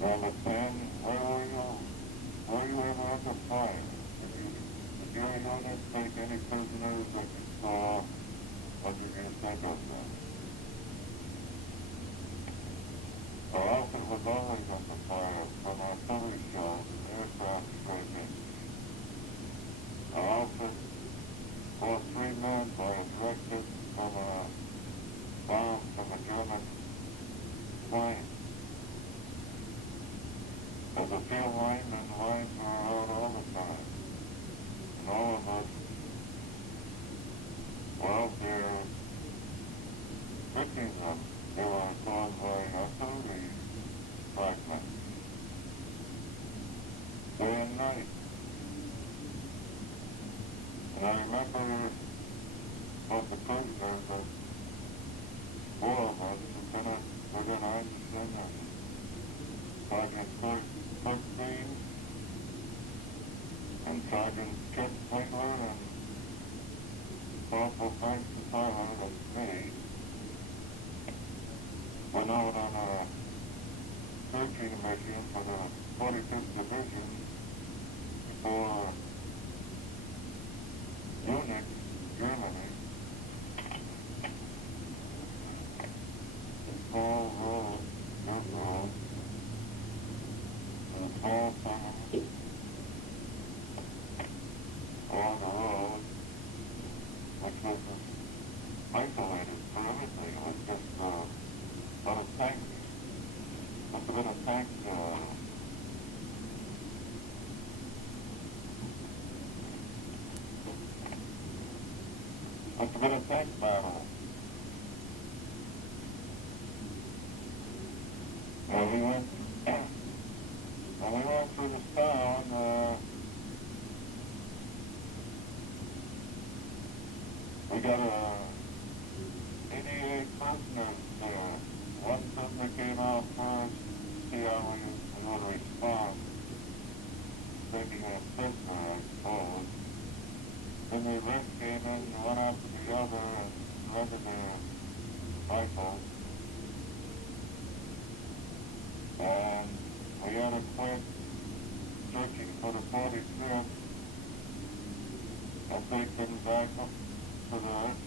Number 10, were you ever under fire? Did your unit take any prisoners that you saw? What did you think of them? Our outfit was always under fire from artillery shells and aircraft scrapings. Our outfit lost 3 men by a direct hit from a bomb from a German plane. As a field lineman, lines were out all the time. And all of us were out there picking them. They were caused by artillery fragments. Day and night. And I remember about the prisoners that 4 of us, Lieutenant Anderson and Sergeant Kirkbean and Sergeant Kip Winkler and Corporal Francis Tyler and me went out on a searching mission for the 45th Division for Munich, Germany. A small road, dirt road, and a small tunnel along the road, which was isolated from everything. It was just not a tank. Must have been a tank. Must have been a tank battle. When we went through this town, we got 88 prisoners there. One prisoner came out first to see how we would respond, taking a prisoner, I suppose. Then the rest came in, one after the other, and surrendered their rifles. And we had to quit searching for the 45th and take them back up to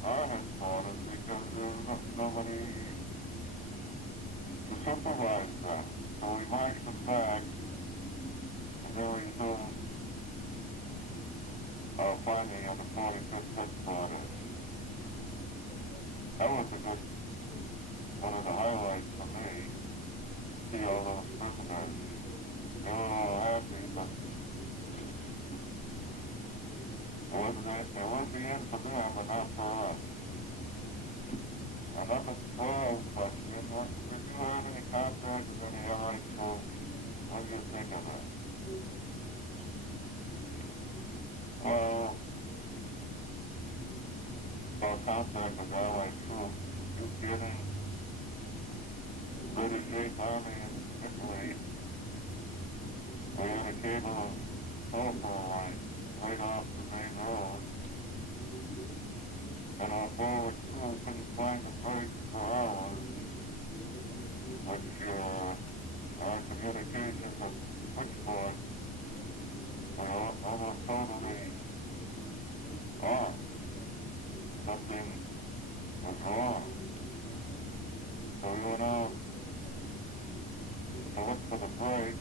our headquarters because there was nobody to supervise them. So we marched them back, and then we resumed our finding of the 45th headquarters. That was one of the highlights for me. See all those prisoners. They were all happy, but it was the end for them, but not for us. And number 12 question, did you have any contact with any allied folks? What do you think Eighth Army in Italy. We had a cable telephone line right off the main road. And our forward crew couldn't find a break for hours, which our communications with switchboard were almost totally off. Something was wrong. So we went out to look for the break,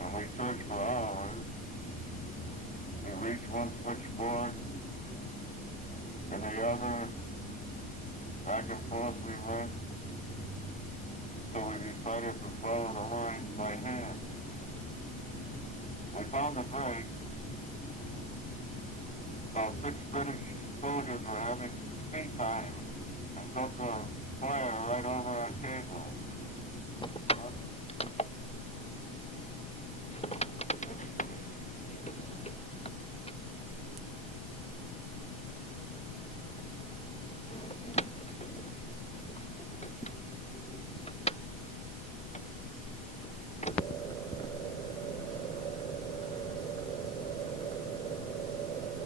and we searched for hours. We reached one switchboard and the other, back and forth we went, so we decided to follow the lines by hand. We found the break. About 6 British soldiers were having tea time and built a fire right over our table.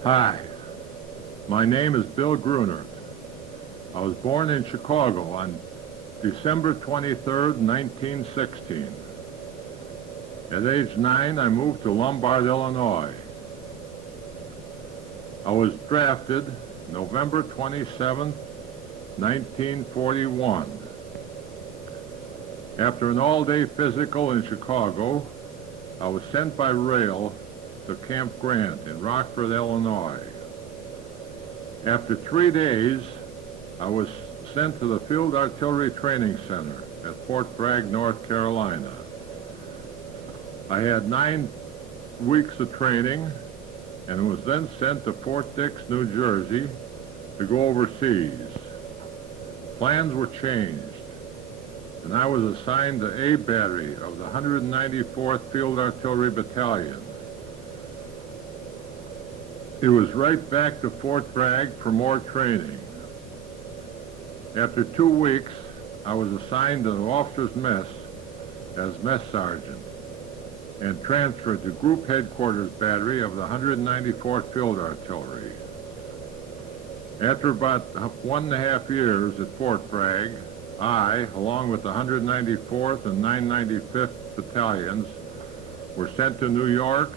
Hi, my name is Bill Gruner. I was born in Chicago on December 23rd, 1916. At age 9, I moved to Lombard, Illinois. I was drafted November 27th, 1941. After an all-day physical in Chicago, I was sent by rail to Camp Grant in Rockford, Illinois. After 3 days, I was sent to the Field Artillery Training Center at Fort Bragg, North Carolina. I had 9 weeks of training and was then sent to Fort Dix, New Jersey to go overseas. Plans were changed, and I was assigned to A Battery of the 194th Field Artillery Battalion. It was right back to Fort Bragg for more training. After 2 weeks, I was assigned to the officers' mess as mess sergeant and transferred to Group Headquarters Battery of the 194th Field Artillery. After about 1.5 years at Fort Bragg, I, along with the 194th and 995th Battalions, were sent to New York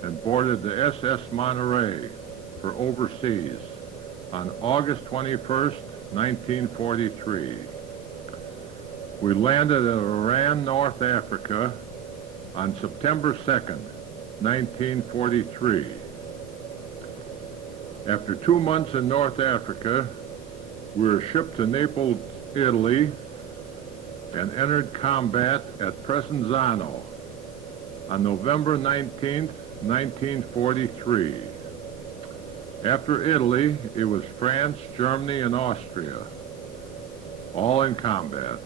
and boarded the SS Monterey for overseas on August 21st, 1943. We landed at Oran, North Africa on September 2nd, 1943. After 2 months in North Africa, we were shipped to Naples, Italy, and entered combat at Presenzano on November 19th, 1943. After Italy, it was France, Germany, and Austria, all in combat.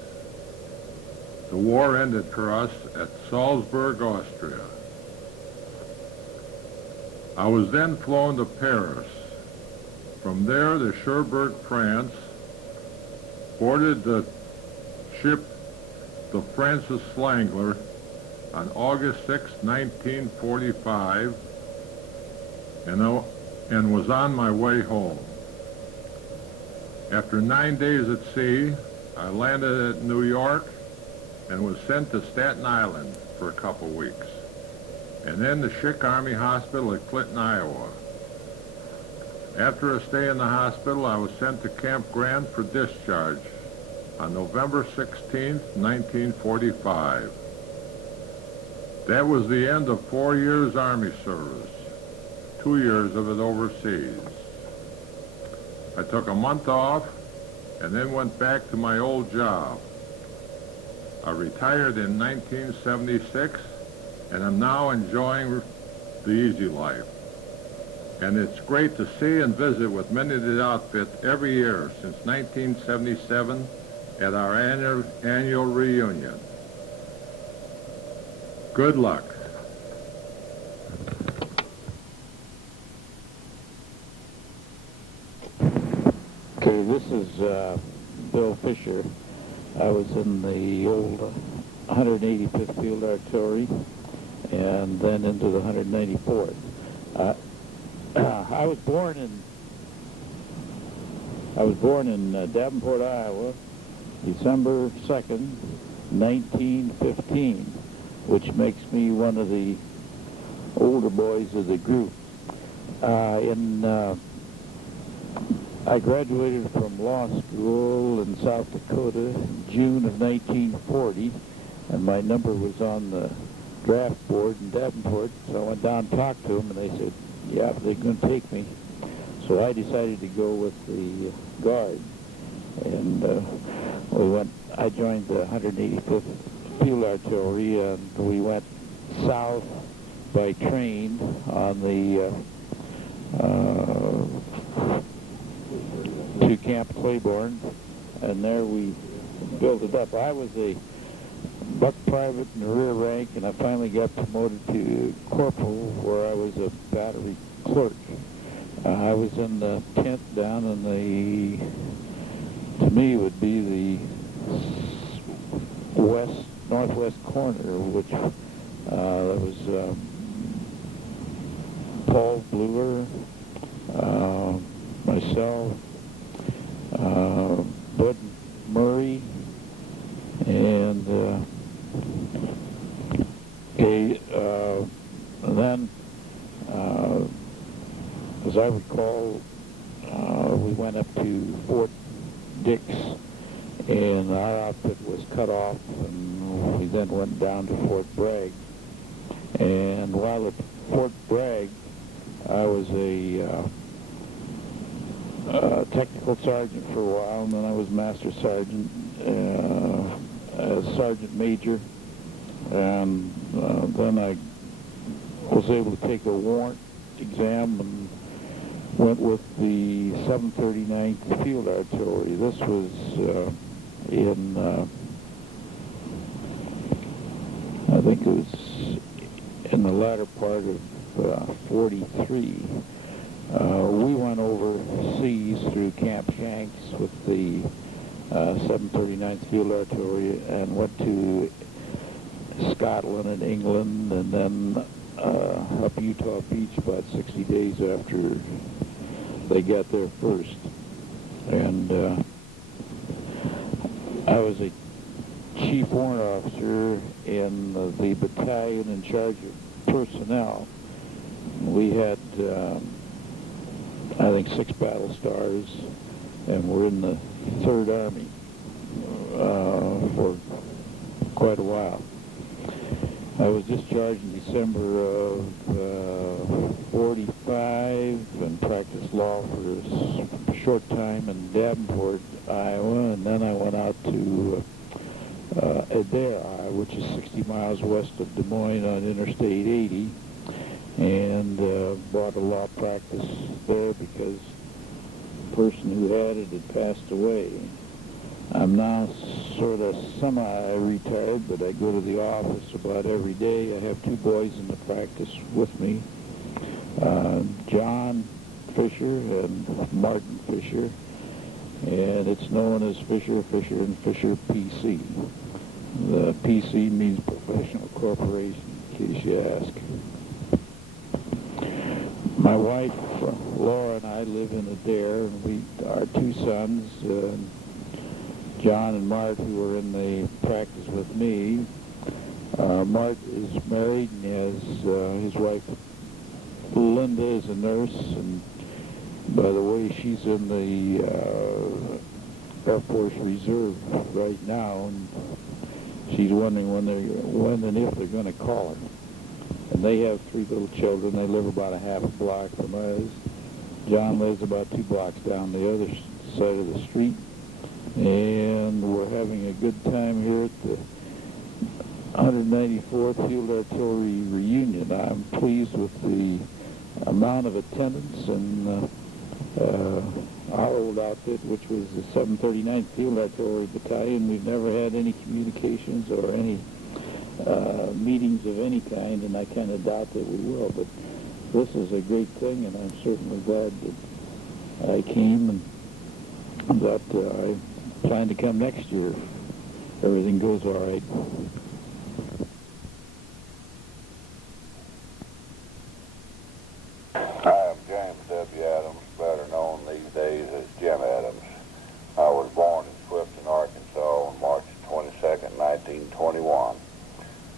The war ended for us at Salzburg, Austria. I was then flown to Paris. From there to Cherbourg, France, boarded the ship the Francis Slangler on August 6, 1945, and was on my way home. After 9 days at sea, I landed at New York and was sent to Staten Island for a couple weeks, and then to Schick Army Hospital at Clinton, Iowa. After a stay in the hospital, I was sent to Camp Grant for discharge on November 16, 1945. That was the end of 4 years Army service, 2 years of it overseas. I took a month off and then went back to my old job. I retired in 1976 and I'm now enjoying the easy life. And it's great to see and visit with many of the outfit every year since 1977 at our annual reunion. Good luck. Okay, this is Bill Fisher. I was in the old 185th Field Artillery, and then into the 194th. I was born in Davenport, Iowa, December 2nd, 1915, which makes me one of the older boys of the group. I graduated from law school in South Dakota in June of 1940, and my number was on the draft board in Davenport, so I went down and talked to them, and they said, yeah, they're going to take me. So I decided to go with the Guard, and I joined the 185th Field Artillery, and we went south by train on the to Camp Claiborne, and there we built it up. I was a buck private in the rear rank, and I finally got promoted to corporal, where I was a battery clerk. I was in the tent down in the, to me, would be the northwest corner, which there was Paul Bluer, myself, Bud Murray, and then, as I recall, we went up to Fort Dix, and our outfit was cut off, and we then went down to Fort Bragg. And while at Fort Bragg, I was a technical sergeant for a while, and then I was master sergeant, sergeant major, and then I was able to take a warrant exam and went with the 739th Field Artillery. This was in, I think it was in the latter part of 43. We went overseas through Camp Shanks with the 739th Field Artillery and went to Scotland and England, and then up Utah Beach about 60 days after they got there first. And I was a chief warrant officer in the battalion in charge of personnel. We had, I think, 6 battle stars, and we're in the 3rd Army for quite a while. I was discharged in December of 45 and practiced law for a short time in Davenport, Iowa, and then I went out to Adair, Iowa, which is 60 miles west of Des Moines on Interstate 80, and bought a law practice there because the person who had it had passed away. I'm now sort of semi-retired, but I go to the office about every day. I have 2 boys in the practice with me, John Fisher and Martin Fisher, and it's known as Fisher, Fisher, and Fisher PC. The PC means Professional Corporation, in case you ask. My wife, Laura, and I live in Adair, and our 2 sons, John and Mart, who are in the practice with me. Mart is married and has his wife Linda is a nurse, and by the way, she's in the Air Force Reserve right now, and she's wondering when and if they're going to call her. And they have 3 little children. They live about a half a block from us. John lives about 2 blocks down the other side of the street. And we're having a good time here at the 194th Field Artillery reunion. I'm pleased with the amount of attendance, and our old outfit, which was the 739th Field Artillery Battalion, we've never had any communications or any meetings of any kind, and I kind of doubt that we will. But this is a great thing, and I'm certainly glad that I came, and that I plan to come next year everything goes all right. I am James W. Adams, better known these days as Jim Adams. I was born in Swifton, Arkansas on March 22nd, 1921.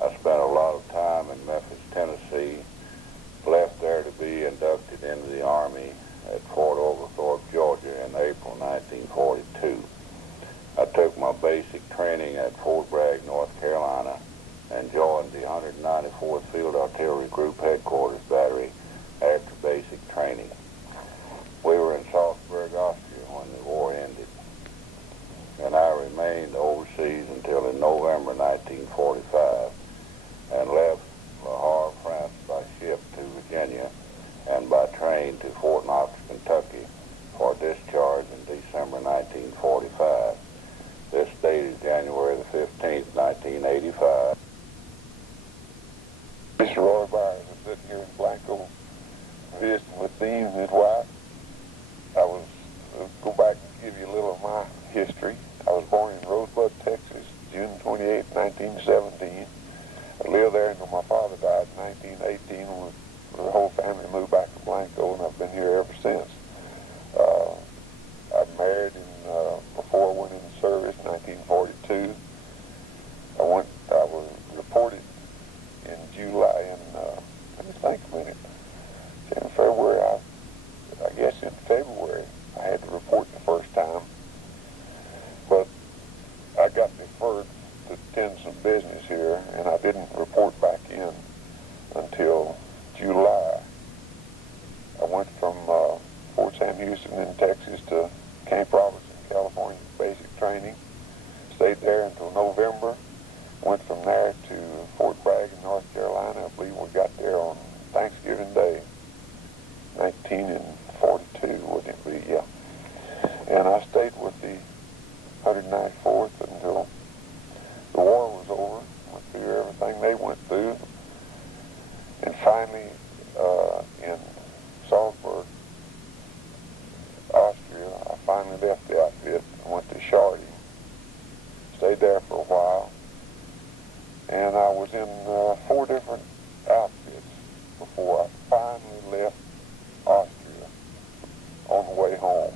I spent a lot of time in Memphis, Tennessee, left there to be inducted into the Army at Fort Oglethorpe, Georgia in April 1942. I took my basic training at Fort Bragg, North Carolina, and joined the 194th Field Artillery Group Headquarters Battery after basic training. We were in Salzburg, Austria when the war ended, and I remained overseas until in November 1945 and left Le Havre, France by ship to Virginia and by train to Fort Knox, Kentucky for discharge in December 1945. This date is January the 15th, 1985. Mr. Roy Byers is sitting here in Blanco visiting with Dean and his wife. I was, go back and give you a little of my history. I was born in Rosebud, Texas, June 28, 1917. I lived there until my father died in 1918 when the whole family moved back to Blanco, and I've been here ever since. I married before I went into service in 1942. I was reported in July, let me think a minute, in February, I guess in February, I had to report the first time, but I got deferred to attend some business here, and I didn't report back in until July. I went from Fort Sam Houston in Texas to Camp Robertson, California, basic training. Stayed there until November. Went from there to Fort Bragg in North Carolina. I believe we got there on Thanksgiving Day, 1942, wouldn't it be? Yeah. And I stayed with the 194th until the war was over. Went through everything they went through. And finally, in Salzburg, Austria, I finally left the outfit and went to Shardy. Stayed there for a while. And I was in 4 different outfits before I finally left Austria on the way home.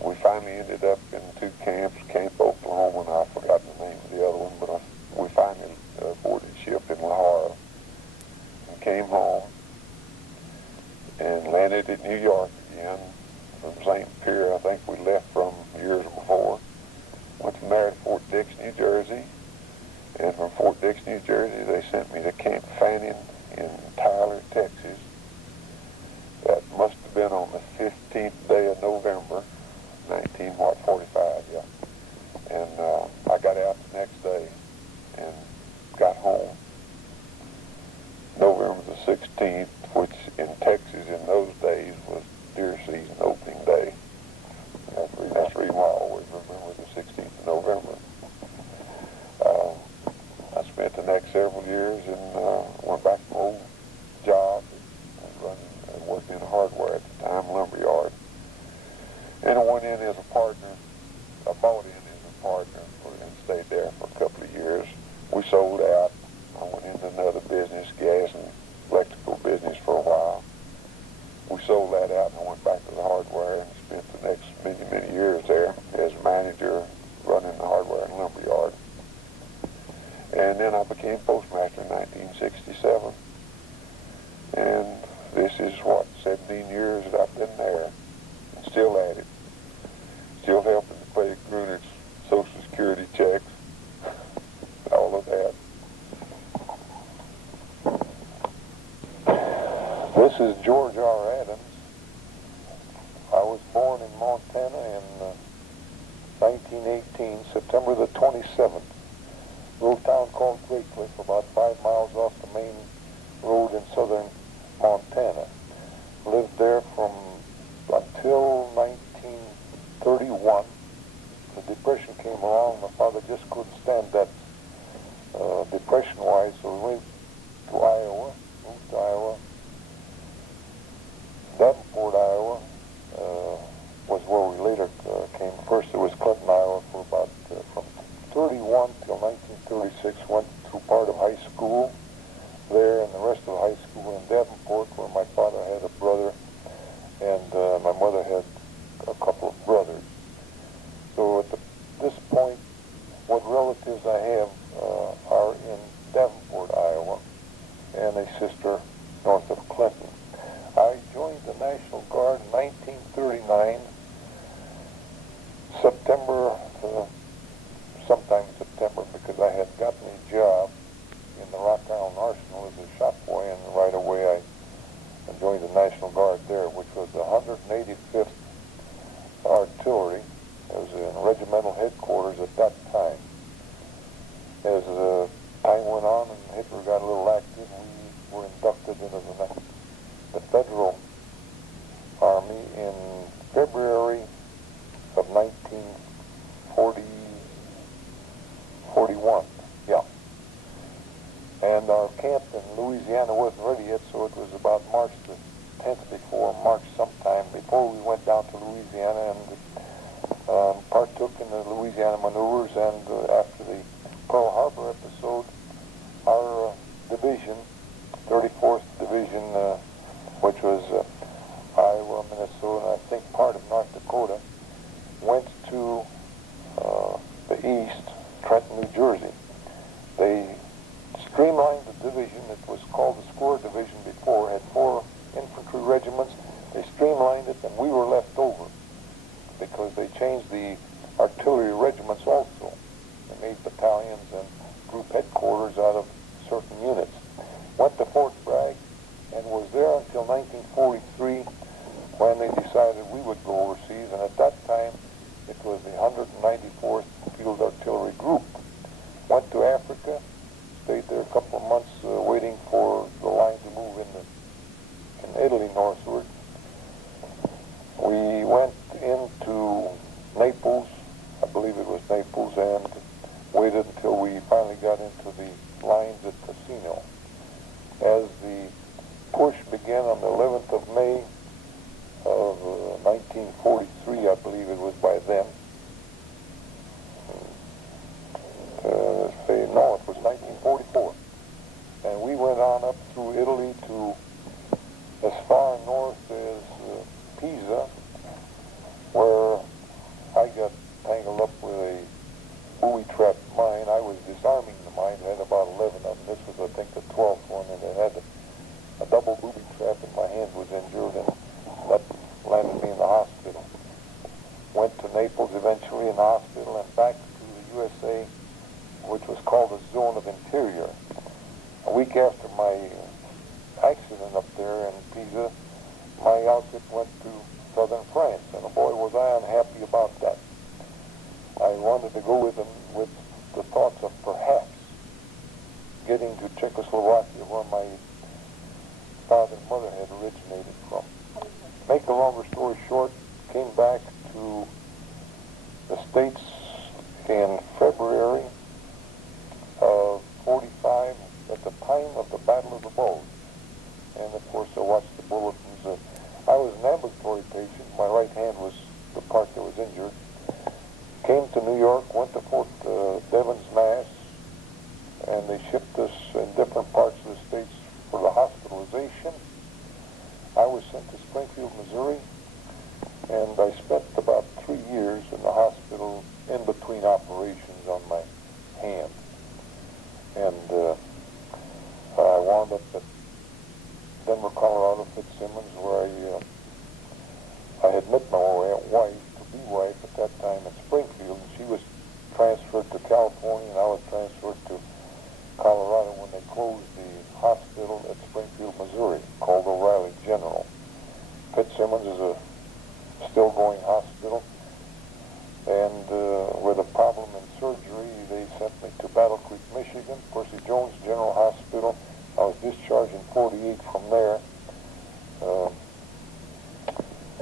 We finally ended up in 2 camps, Camp Oklahoma, and I forgot the name of the other one, but we finally boarded ship in Le Havre and came home and landed at New York again from St. Pierre. I think we left from years before. Went from there to Fort Dix, New Jersey. And from Fort Dix, New Jersey, they sent me to Camp Fannin in Tyler, Texas. That must have been on the 15th day of November, 1945, yeah. And I got out the next day and got home November the 16th, which in Texas in those days was deer season opening day. That's the reason why I always remember the 16th of November. I spent the next several years and went back to my old job and working in hardware at the time, lumberyard. And I went in as a partner. I bought in as a partner and stayed there for a couple of years. We sold out. I went into another business, gas and electrical business for a while. We sold that out and I went back to the hardware and spent the next many, many years there as manager running the hardware and lumberyard. And then I became postmaster in 1967. And this is, 17 years that I've been there and still at it. Still helping to pay Gruner's Social Security checks, all of that. This is George R. Adams. I was born in Montana in 1918, September the 27th. Little town called Great Cliff, about 5 miles off the main road in southern Montana. Lived there from until 1931. The Depression came along. My father just couldn't stand that depression-wise, so we went to Iowa, moved to Iowa. Davenport, Iowa was where we later came. First it was Clinton, Iowa for about from 31 headquarters at that time. As time went on and Hitler got a little active, we were inducted into the Federal Army in February of 1941. Yeah. And our camp in Louisiana wasn't ready yet, so it was about March the 10th sometime before we went down to Louisiana and partook in the Louisiana maneuvers. And after the Pearl Harbor episode, our division, 34th Division, which was Iowa, Minnesota, and I think part of North Dakota, went to the east, Trenton, New Jersey. They streamlined the division. It was called the Square Division before. It had 4 infantry regiments. They streamlined it, and we were left over because they changed the artillery regiments also. They made battalions and group headquarters out of certain units. Went to Fort Bragg and was there until 1943 when they decided we would go overseas, and at that time it was the 194th Field Artillery Group. Went to Africa, stayed there a couple of months waiting for the line to move in Italy northward. We went into Naples, I believe it was Naples, and waited until we finally got into the lines at Cassino. As the push began on the 11th of May of 1943, I believe it was by then. No, it was 1944. And we went on up through Italy to as far north as Pisa, where I got tangled up with a booby trap mine. I was disarming the mine. It had about 11 of them. This was, I think, the 12th one, and it had a double booby trap, and my hand was injured, and that landed me in the hospital. Went to Naples eventually in the hospital, and back to the USA, which was called the Zone of Interior. A week after my accident up there in Pisa, my outfit went to southern France, and boy was I unhappy about that. I wanted to go with them with the thoughts of perhaps getting to Czechoslovakia, where my father and mother had originated from. Make a longer story short, came back to the States in February of 45 at the time of the Battle of the Bulge. And of course I watched the bulletins. I was an ambulatory patient. My right hand was the part that was injured. Came to New York, went to Fort Devens, Mass, and they shipped us in different parts of the States for the hospitalization. I was sent to Springfield, Missouri, and I spent about 3 years in the hospital in between operations on my hand. And I wound up at Denver, Colorado, Fitzsimmons, where I had met my wife, to-be wife at that time in Springfield, and she was transferred to California, and I was transferred to Colorado when they closed the hospital at Springfield, Missouri, called O'Reilly General. Fitzsimmons is a still going hospital, and with a problem in surgery, they sent me to Battle Creek, Michigan, Percy Jones General Hospital. I was discharged in 48 from there,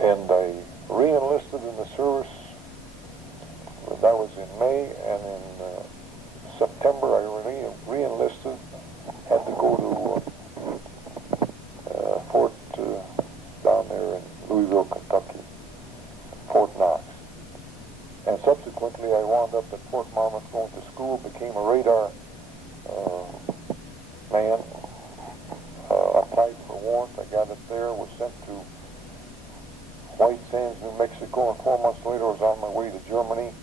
and I re-enlisted in the service. That was in May, and in September I re-enlisted, had to go to Fort down there in Louisville, Kentucky, Fort Knox. And subsequently I wound up at Fort Monmouth going to school, became a radar man, applied for warrant, I got it there, was sent to White Sands, New Mexico, and 4 months later I was on my way to Germany,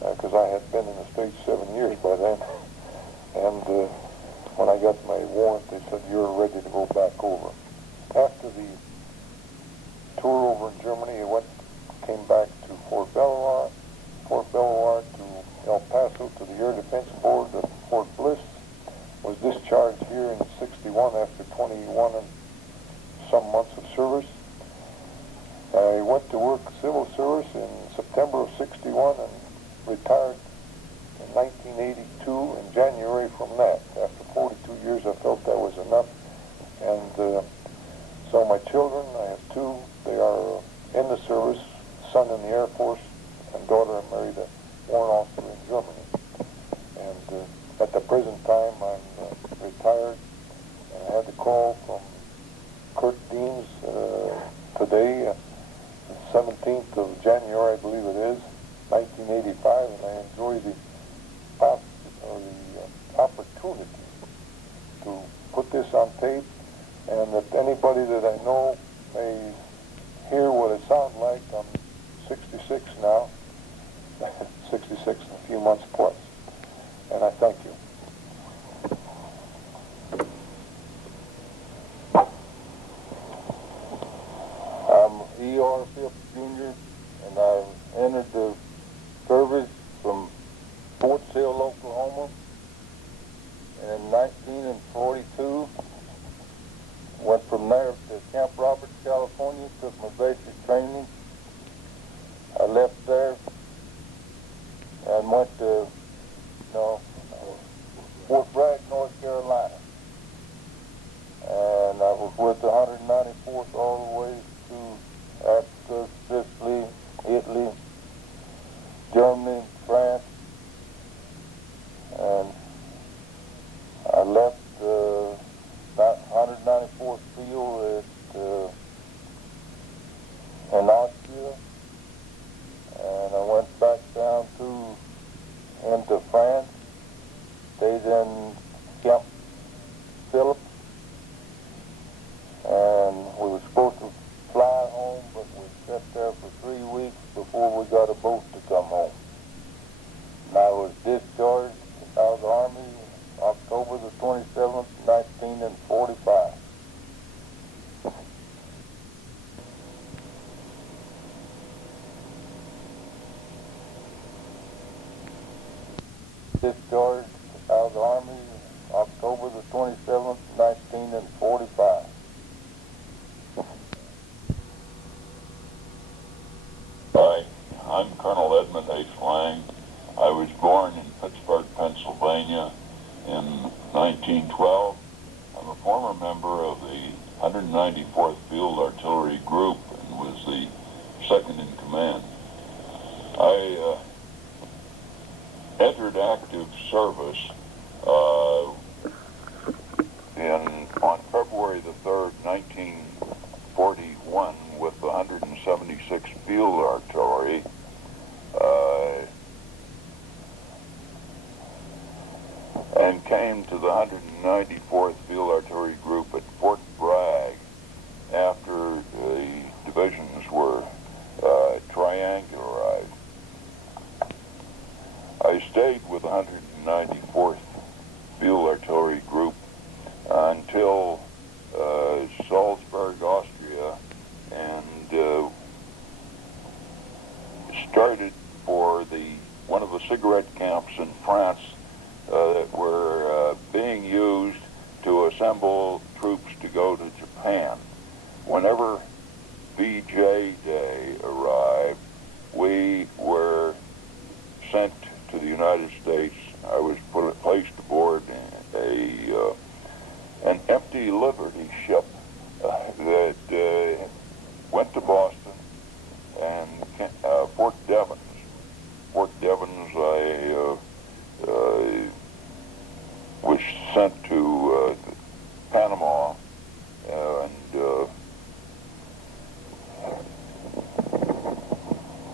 because I had been in the States 7 years by then. And when I got my warrant, they said, "You're ready to go back over." After the tour over in Germany, I came back to Fort Belvoir to El Paso, to the Air Defense Board at Fort Bliss. Was discharged here in 61 after 21 and some months of service. I went to work civil service in September of 61 retired in 1982 in January from that. After 42 years, I felt that was enough. And so my children, I have two, they are in the service, son in the Air Force, and daughter I married a warrant officer in Germany. And at the present time, I'm retired, and I had a call from Kurt Deans today, the 17th of January, I believe it is, 1985, and I enjoy the opportunity to put this on tape, and that anybody that I know may hear what it sounds like. I'm 66 now, 66 in a few months plus, and I thank you. I'm E.R. Phipps Jr., and I entered the service from Fort Sill, Oklahoma in 1942. Went from there to Camp Roberts, California, took my basic training. I left there and went to Fort Bragg, North Carolina. And I was with the 194th all the way to Africa, Sicily, Italy, Germany, France. And I left 194th Field in Austria, and I went back down into France, stayed in Camp Philip, and we were supposed to fly home, but we sat there for 3 weeks before we got a boat to come home. And I was discharged out of the Army October the 27th, 1945. Discharged out of the Army October the 27th, 1945. Hi, I'm Colonel Edmund H. Lang. I was born in Pittsburgh, Pennsylvania in 1912. I'm a former member of the 194th Field Artillery Group and was the second in command. I entered active service on February the 3rd, 1941 with the 176th Field Artillery. And came to the 194th Field Artillery Group at Fort Bragg after the divisions were triangularized. I stayed with the 194th Field Artillery Group until Salzburg, Austria, and started for one of the cigarette camps in France that were being used to assemble troops to go to Japan. Whenever VJ Day arrived, we were sent to the United States. I was placed aboard an empty Liberty ship that went to Boston and Fort Devens. Fort Devens, I was sent to Panama, and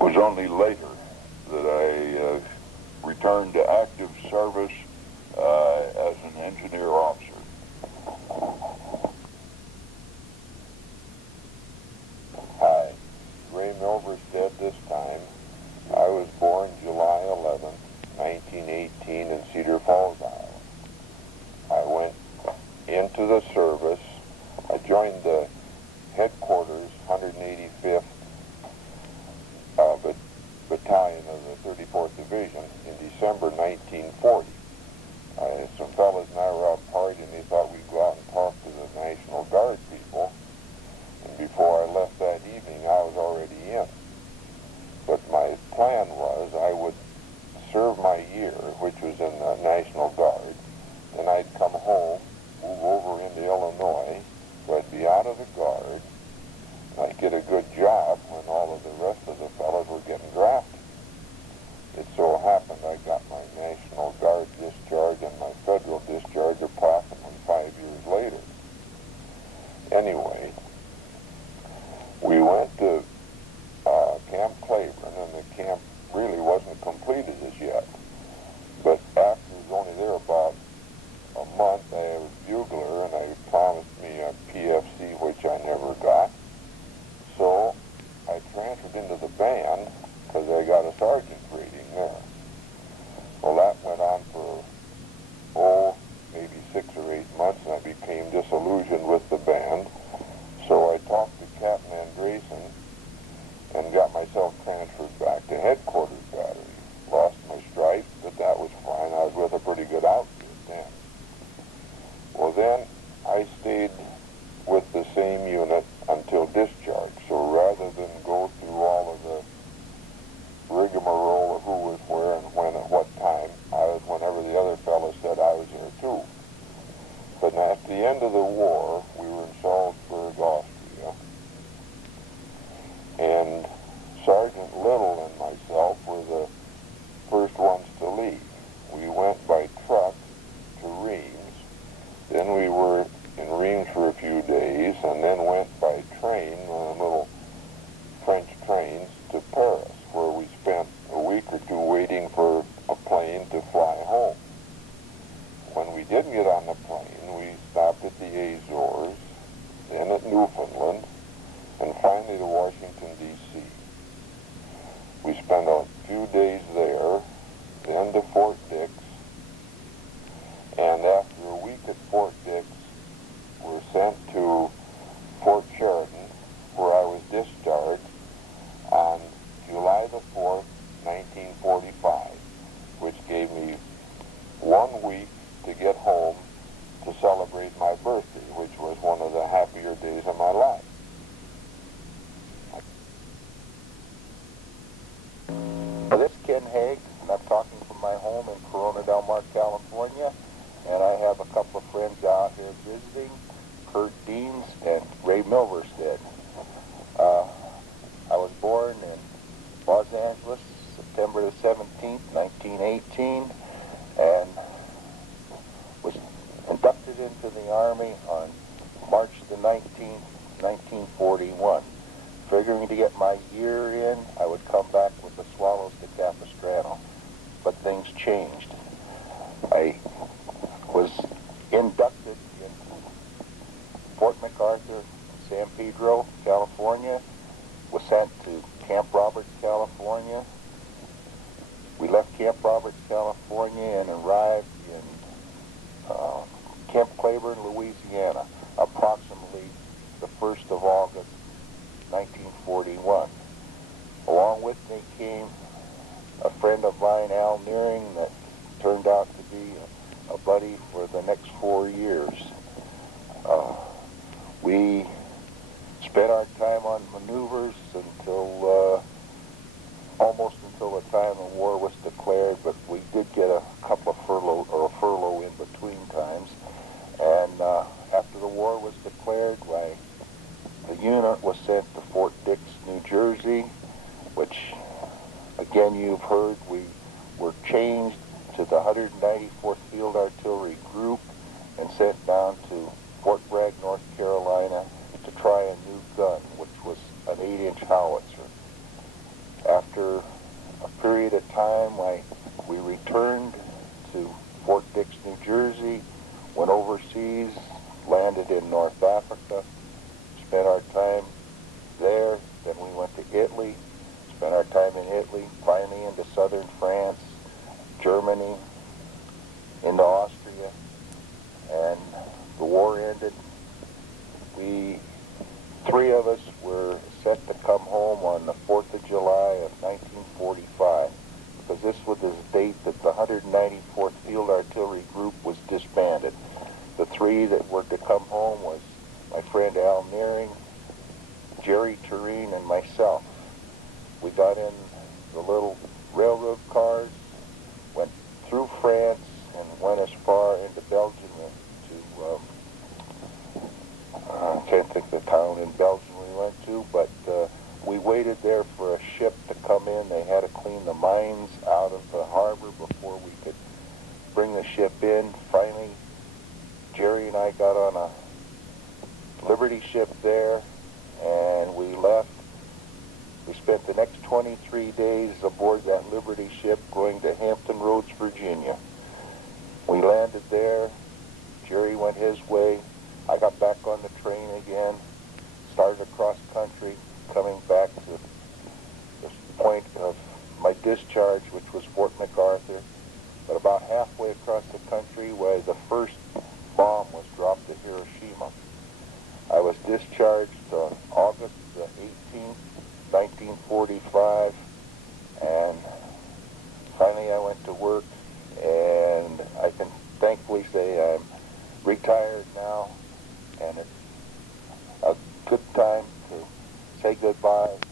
was only later that I returned to active service as an engineer officer. Hi, Ray Milver's dead this time. I was born July 11th, 1918 in Cedar Falls, Iowa. I went into the service. I joined the headquarters, 185th Battalion of the 34th Division in December 1940. which was in the National Guard. Then I'd come home, move over into Illinois, so I'd be out of the Guard, and I'd get a good job when all of the rest of the fellows were getting drafted. It so happened I got my National Guard discharge and my federal discharge approximately 5 years later. Anyway, we went to Camp Claiborne, and the camp really wasn't completed as yet. But after I was only there about a month, I was bugler, and they promised me a PFC, which I never got. So I transferred into the band because I got a sergeant rating there. Well, that went on for, maybe 6 or 8 months, and I became disillusioned with the band. So I talked to Captain Andresen and got myself transferred back to Headquarters Battery. Lost my stripes, but that was fine. I was with a pretty good outfit then. Well, then I stayed with the same unit until discharge. So rather than go through all of the rigmarole of who was where and when at what time, I was whenever the other fellow said I was there too. But at the end of the war, we were in Salzburg, Austria, and Sergeant Little and myself were the first ones to leave. We went by truck to Reims, then we were in Reims for a few days, and then went by train on little French trains to Paris, where we spent a week or two waiting for a plane to fly home. When we didn't get on the plane, we stopped at the Azores, then at Newfoundland, and finally to Washington, D.C. We spent a few days there, then to Fort Dix, and after a week at Fort Dix, were sent to Fort Sheridan, where I was discharged on July the 4th, 1945, which gave me 1 week to get home to celebrate my birthday, which was one of the happier days of my life. This is Ken Haig, and I'm talking from my home in Corona Del Mar, California, and I have a couple of friends out here visiting, Kurt Deans and Ray Milverstead. I was born in Los Angeles, September the 17th, 1918, and was inducted into the Army on March the 19th, 1941. Figuring to get my year in, I would come back with the Swallows to Capistrano. But things changed. I was inducted in Fort MacArthur, San Pedro, California, was sent to Camp Roberts, California. We left Camp Roberts, California, and arrived in Camp Claiborne, Louisiana, approximately the 1st of August, 1941. Along with me came a friend of mine, Al Nearing, that turned out to be a buddy for the next 4 years. We spent our time on maneuvers until almost until the time the war was declared, but we did get a couple of furlough in between times. And after the war was declared, the unit was sent to Fort Dix, New Jersey, which, again, you've heard, we were changed to the 194th Field Artillery Group and sent down to Fort Bragg, North Carolina, to try a new gun, which was an 8-inch howitzer. After a period of time, we returned to Fort Dix, New Jersey, went overseas, landed in North Africa, spent our time there, then we went to Italy, spent our time in Italy, finally into southern France, Germany, into Austria, and the war ended. Three of us were set to come home on the 4th of July of 1945, because this was the date that the 194th Field Artillery Group was disbanded. The three that were to come home was my friend Al Nearing, Jerry Tureen, and myself. We got in the little railroad cars, went through Harbor before we could bring the ship in. Finally, Jerry and I got on a Liberty ship there, and we left. We spent the next 23 days aboard that Liberty ship going to Hampton Roads, Virginia. We landed there. Jerry went his way. I got back on the train again, started across country, coming back to the point of my discharge, which was Fort MacArthur. But about halfway across the country where the first bomb was dropped at Hiroshima. I was discharged on August the 18th, 1945, and finally I went to work, and I can thankfully say I'm retired now, and it's a good time to say goodbye